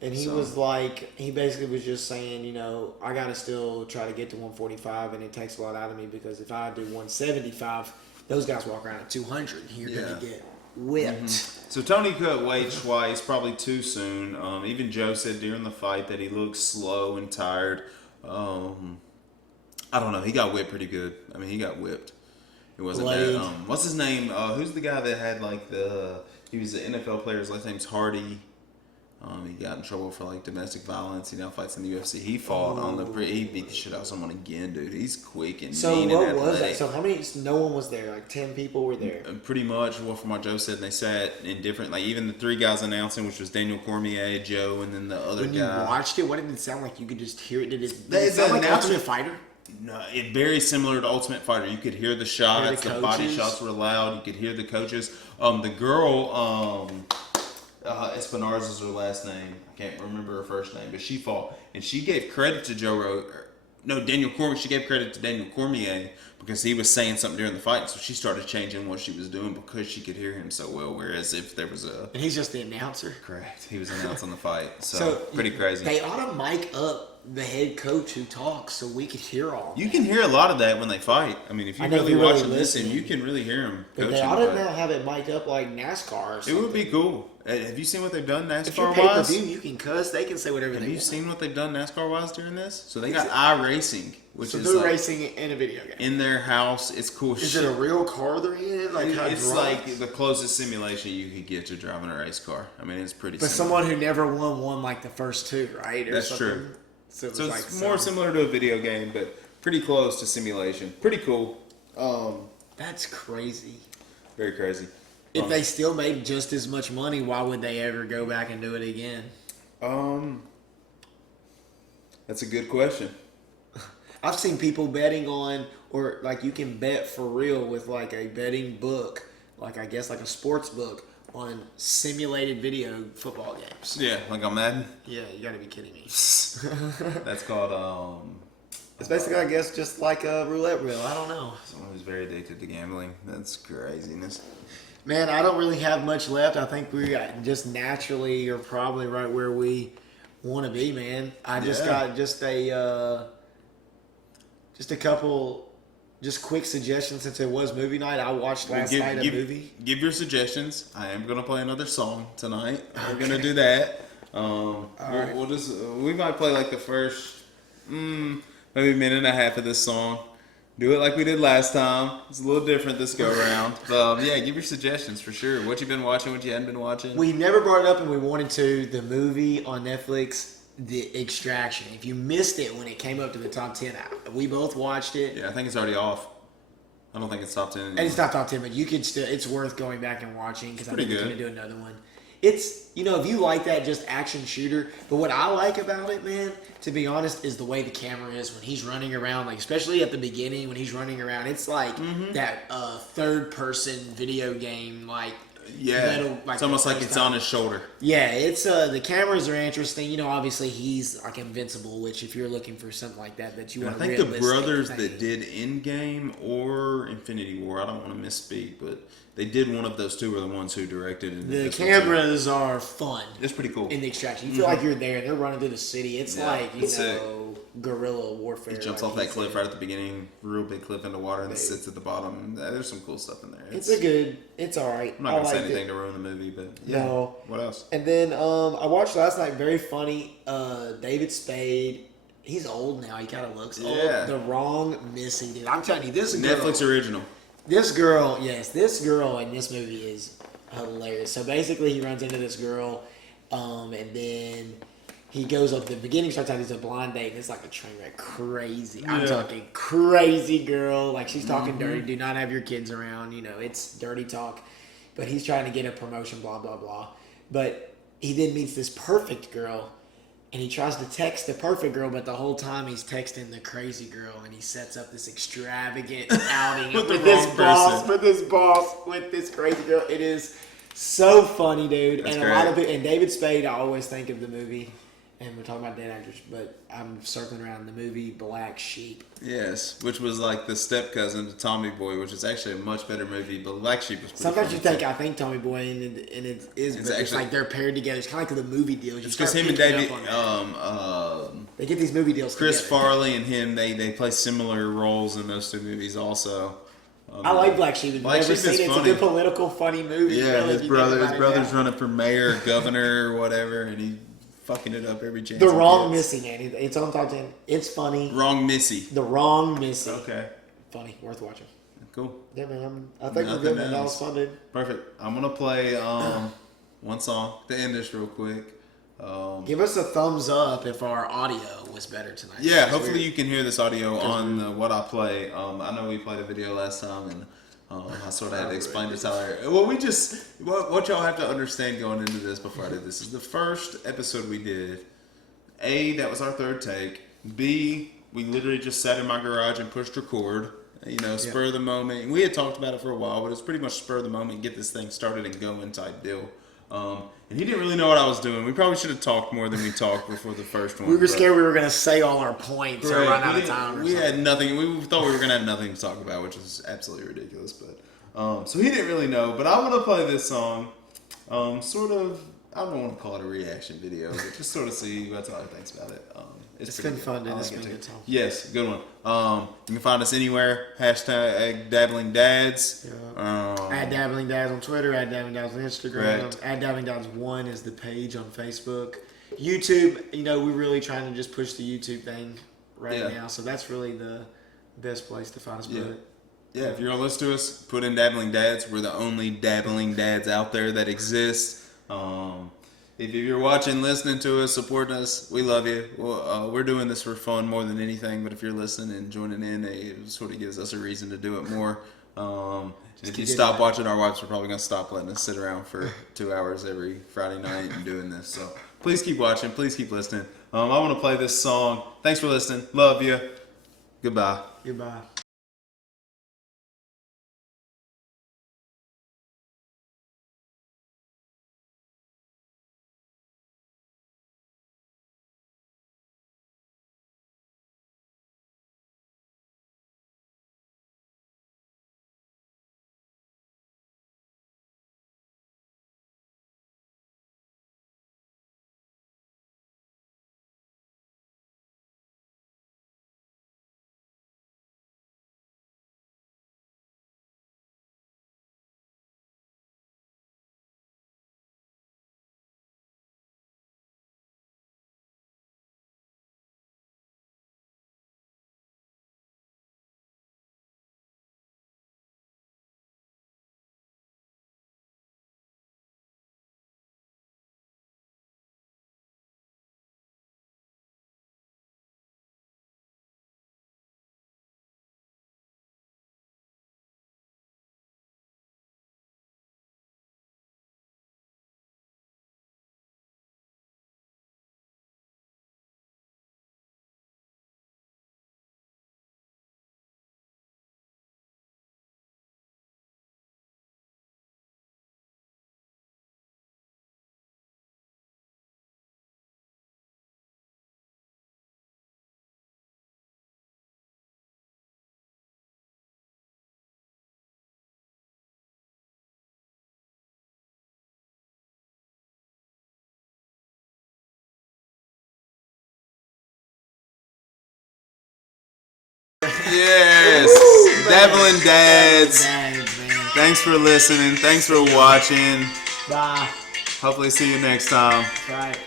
And he was like, he basically was just saying, I got to still try to get to 145, and it takes a lot out of me because if I do 175, those guys walk around at 200, and you're going to get whipped. Mm-hmm. So Tony cut weight twice, probably too soon. Even Joe said during the fight that he looked slow and tired. I don't know. He got whipped pretty good. I mean, he got whipped. It wasn't bad. What's his name? Who's the guy that had he was an NFL player. His last name's Hardy. He got in trouble for domestic violence. He now fights in the UFC. He fought he beat the shit out of someone again, dude. He's quick and mean and athletic. So what was that? So how many? No one was there. 10 people were there. Pretty much. Well, from what Joe said, they sat in different. Even the 3 guys announcing, which was Daniel Cormier, Joe, and then the other guy. When you watched it, what did it sound like? You could just hear it. Did it sound like Ultimate Fighter? No, it's very similar to Ultimate Fighter. You could hear the shots. The body shots were loud. You could hear the coaches. The girl. Espinarz is her last name. I can't remember her first name, but she fought and she gave credit to Daniel Cormier. She gave credit to Daniel Cormier because he was saying something during the fight, so she started changing what she was doing because she could hear him so well. Whereas if there was and he's just the announcer. Correct, he was announcing the fight. So pretty crazy. They ought to mic up the head coach who talks so we could hear all. You can hear a lot of that when they fight. I mean, if you really watch and listen, you can really hear them. But they ought to now have it mic'd up like NASCAR or something. It would be cool. Have you seen what they've done NASCAR-wise? If you're pay-per-view, you can cuss. They can say whatever they want. Have you seen what they've done NASCAR-wise during this? So they got iRacing, which is they're racing in a video game. In their house. It's cool shit. Is it a real car they're in? It's like the closest simulation you could get to driving a race car. I mean, it's pretty But similar. someone who never won the first 2, right? That's true. So it's more similar to a video game, but pretty close to simulation. Pretty cool. That's crazy. Very crazy. If they still made just as much money, why would they ever go back and do it again? That's a good question. I've seen people betting on, or you can bet for real with a betting book, I guess a sports book on simulated video football games. Yeah, like on Madden? Yeah, you gotta be kidding me. That's called, it's basically, I guess, just like a roulette wheel. I don't know. Someone who's very addicted to gambling. That's craziness. Man, I don't really have much left. I think we just naturally are probably right where we want to be, man. I just Yeah. got just a couple, just quick suggestions since it was movie night. I watched last night a movie. Give your suggestions. I am gonna play another song tonight. We're gonna do that. right. We'll just we might play like the first maybe minute and a half of this song. Do it like we did last time. It's a little different this go around. But yeah, give your suggestions for sure. What you've been watching, what you hadn't been watching. We never brought it up, and we wanted to. The movie on Netflix, The Extraction. If you missed it when it came up to the top 10, we both watched it. Yeah, I think it's already off. I don't think it's top 10 anymore. And it's not top 10, but you could still. It's worth going back and watching because I think pretty we're good. going to do another one. It's, if you like that just action shooter, but what I like about it, man, to be honest, is the way the camera is when he's running around, like especially at the beginning when he's running around. It's like that third person video game, like Yeah, it's almost like it's on his shoulder. Yeah, it's the cameras are interesting. Obviously he's like invincible, which if you're looking for something like that you I want. think the brothers that did Endgame or Infinity War, I don't want to misspeak, but they did one of those two, were the ones who directed it. The cameras are fun. It's pretty cool. In the Extraction, you feel like you're there, and they're running through the city. It's like it's guerrilla warfare. He jumps off that cliff right at the beginning, real big cliff into water, and then sits at the bottom. There's some cool stuff in there. It's all right. I'm not gonna say anything to ruin the movie, but yeah. No. What else? And then I watched last night. Very funny. David Spade. He's old now. He kind of looks old. The Wrong Missy, dude. I'm telling you, this girl, Netflix original. This girl in this movie is hilarious. So basically, he runs into this girl, and then he goes up. The beginning starts out, he's a blind date, and it's like a train wreck. Crazy. I'm talking crazy girl. Like, she's talking dirty. Do not have your kids around. It's dirty talk. But he's trying to get a promotion, blah, blah, blah. But he then meets this perfect girl, and he tries to text the perfect girl, but the whole time he's texting the crazy girl, and he sets up this extravagant outing with this crazy girl. It is so funny, dude. That's and great. A lot of it. And David Spade, I always think of the movie, and we're talking about dead actors, but I'm circling around the movie Black Sheep. Yes, which was like the step cousin to Tommy Boy, which is actually a much better movie. But Black Sheep was pretty Sometimes funny you think too. I think Tommy Boy and it is, but it's actually- like they're paired together. It's kind of like the movie deals. It's because him and David, they get these movie deals. Chris together. Farley and him, they play similar roles in those two movies also. I like Black Sheep. I've Black never Sheep seen is it. It's funny. a good political, funny movie. Yeah, really, his if you think about it brother's now. running for mayor, governor, or whatever, and he fucking it up every chance. The he Wrong gets. Missy, man. It's on top 10. It's funny. Wrong Missy. The Wrong Missy. Okay, Funny. Worth watching. cool. Yeah, man. I think we're Nothing good, man. That else. was fun, dude. Perfect. I'm gonna play one song to end this real quick. Give us a thumbs up if our audio was better tonight. Yeah, It's hopefully weird. you can hear this audio on what I play. I know we played a video last time, and I sort of had to explain to Tyler. Well, what y'all have to understand going into this before I did this is the first episode we did. A, that was our third take. B, we literally just sat in my garage and pushed record. Spur of the moment. We had talked about it for a while, but it's pretty much spur of the moment, get this thing started and going type deal. And he didn't really know what I was doing. We probably should have talked more than we talked before the first one. We were scared we were going to say all our points or Right. run out of time. We had nothing. We thought we were gonna have nothing to talk about, which is absolutely ridiculous. But so he didn't really know. But I want to play this song. Sort of. I don't want to call it a reaction video, but just sort of see what Tyler thinks about it. It's pretty been good. fun, dude. I It's like been it a good too. time. Yes, good one. You can find us anywhere. Hashtag Dabbling Dads. At Dabbling Dads on Twitter, at Dabbling Dads on Instagram, Correct. at Dabbling Dads 1 is the page on Facebook. YouTube, we're really trying to just push the YouTube thing right now, so that's really the best place to find us. Yeah. Yeah, if you're gonna listen to us, put in Dabbling Dads. We're the only Dabbling Dads out there that exist. If you're watching, listening to us, supporting us, we love you. We're doing this for fun more than anything, but if you're listening and joining in, it sort of gives us a reason to do it more. And if you stop watching, our wives are probably going to stop letting us sit around for 2 hours every Friday night and doing this. So please keep watching. Please keep listening. I want to play this song. Thanks for listening. Love you. Goodbye. Goodbye. Yes. Dabbling dads. Dads, man. Thanks for listening. Thanks for watching. Bye. Hopefully see you next time. Right.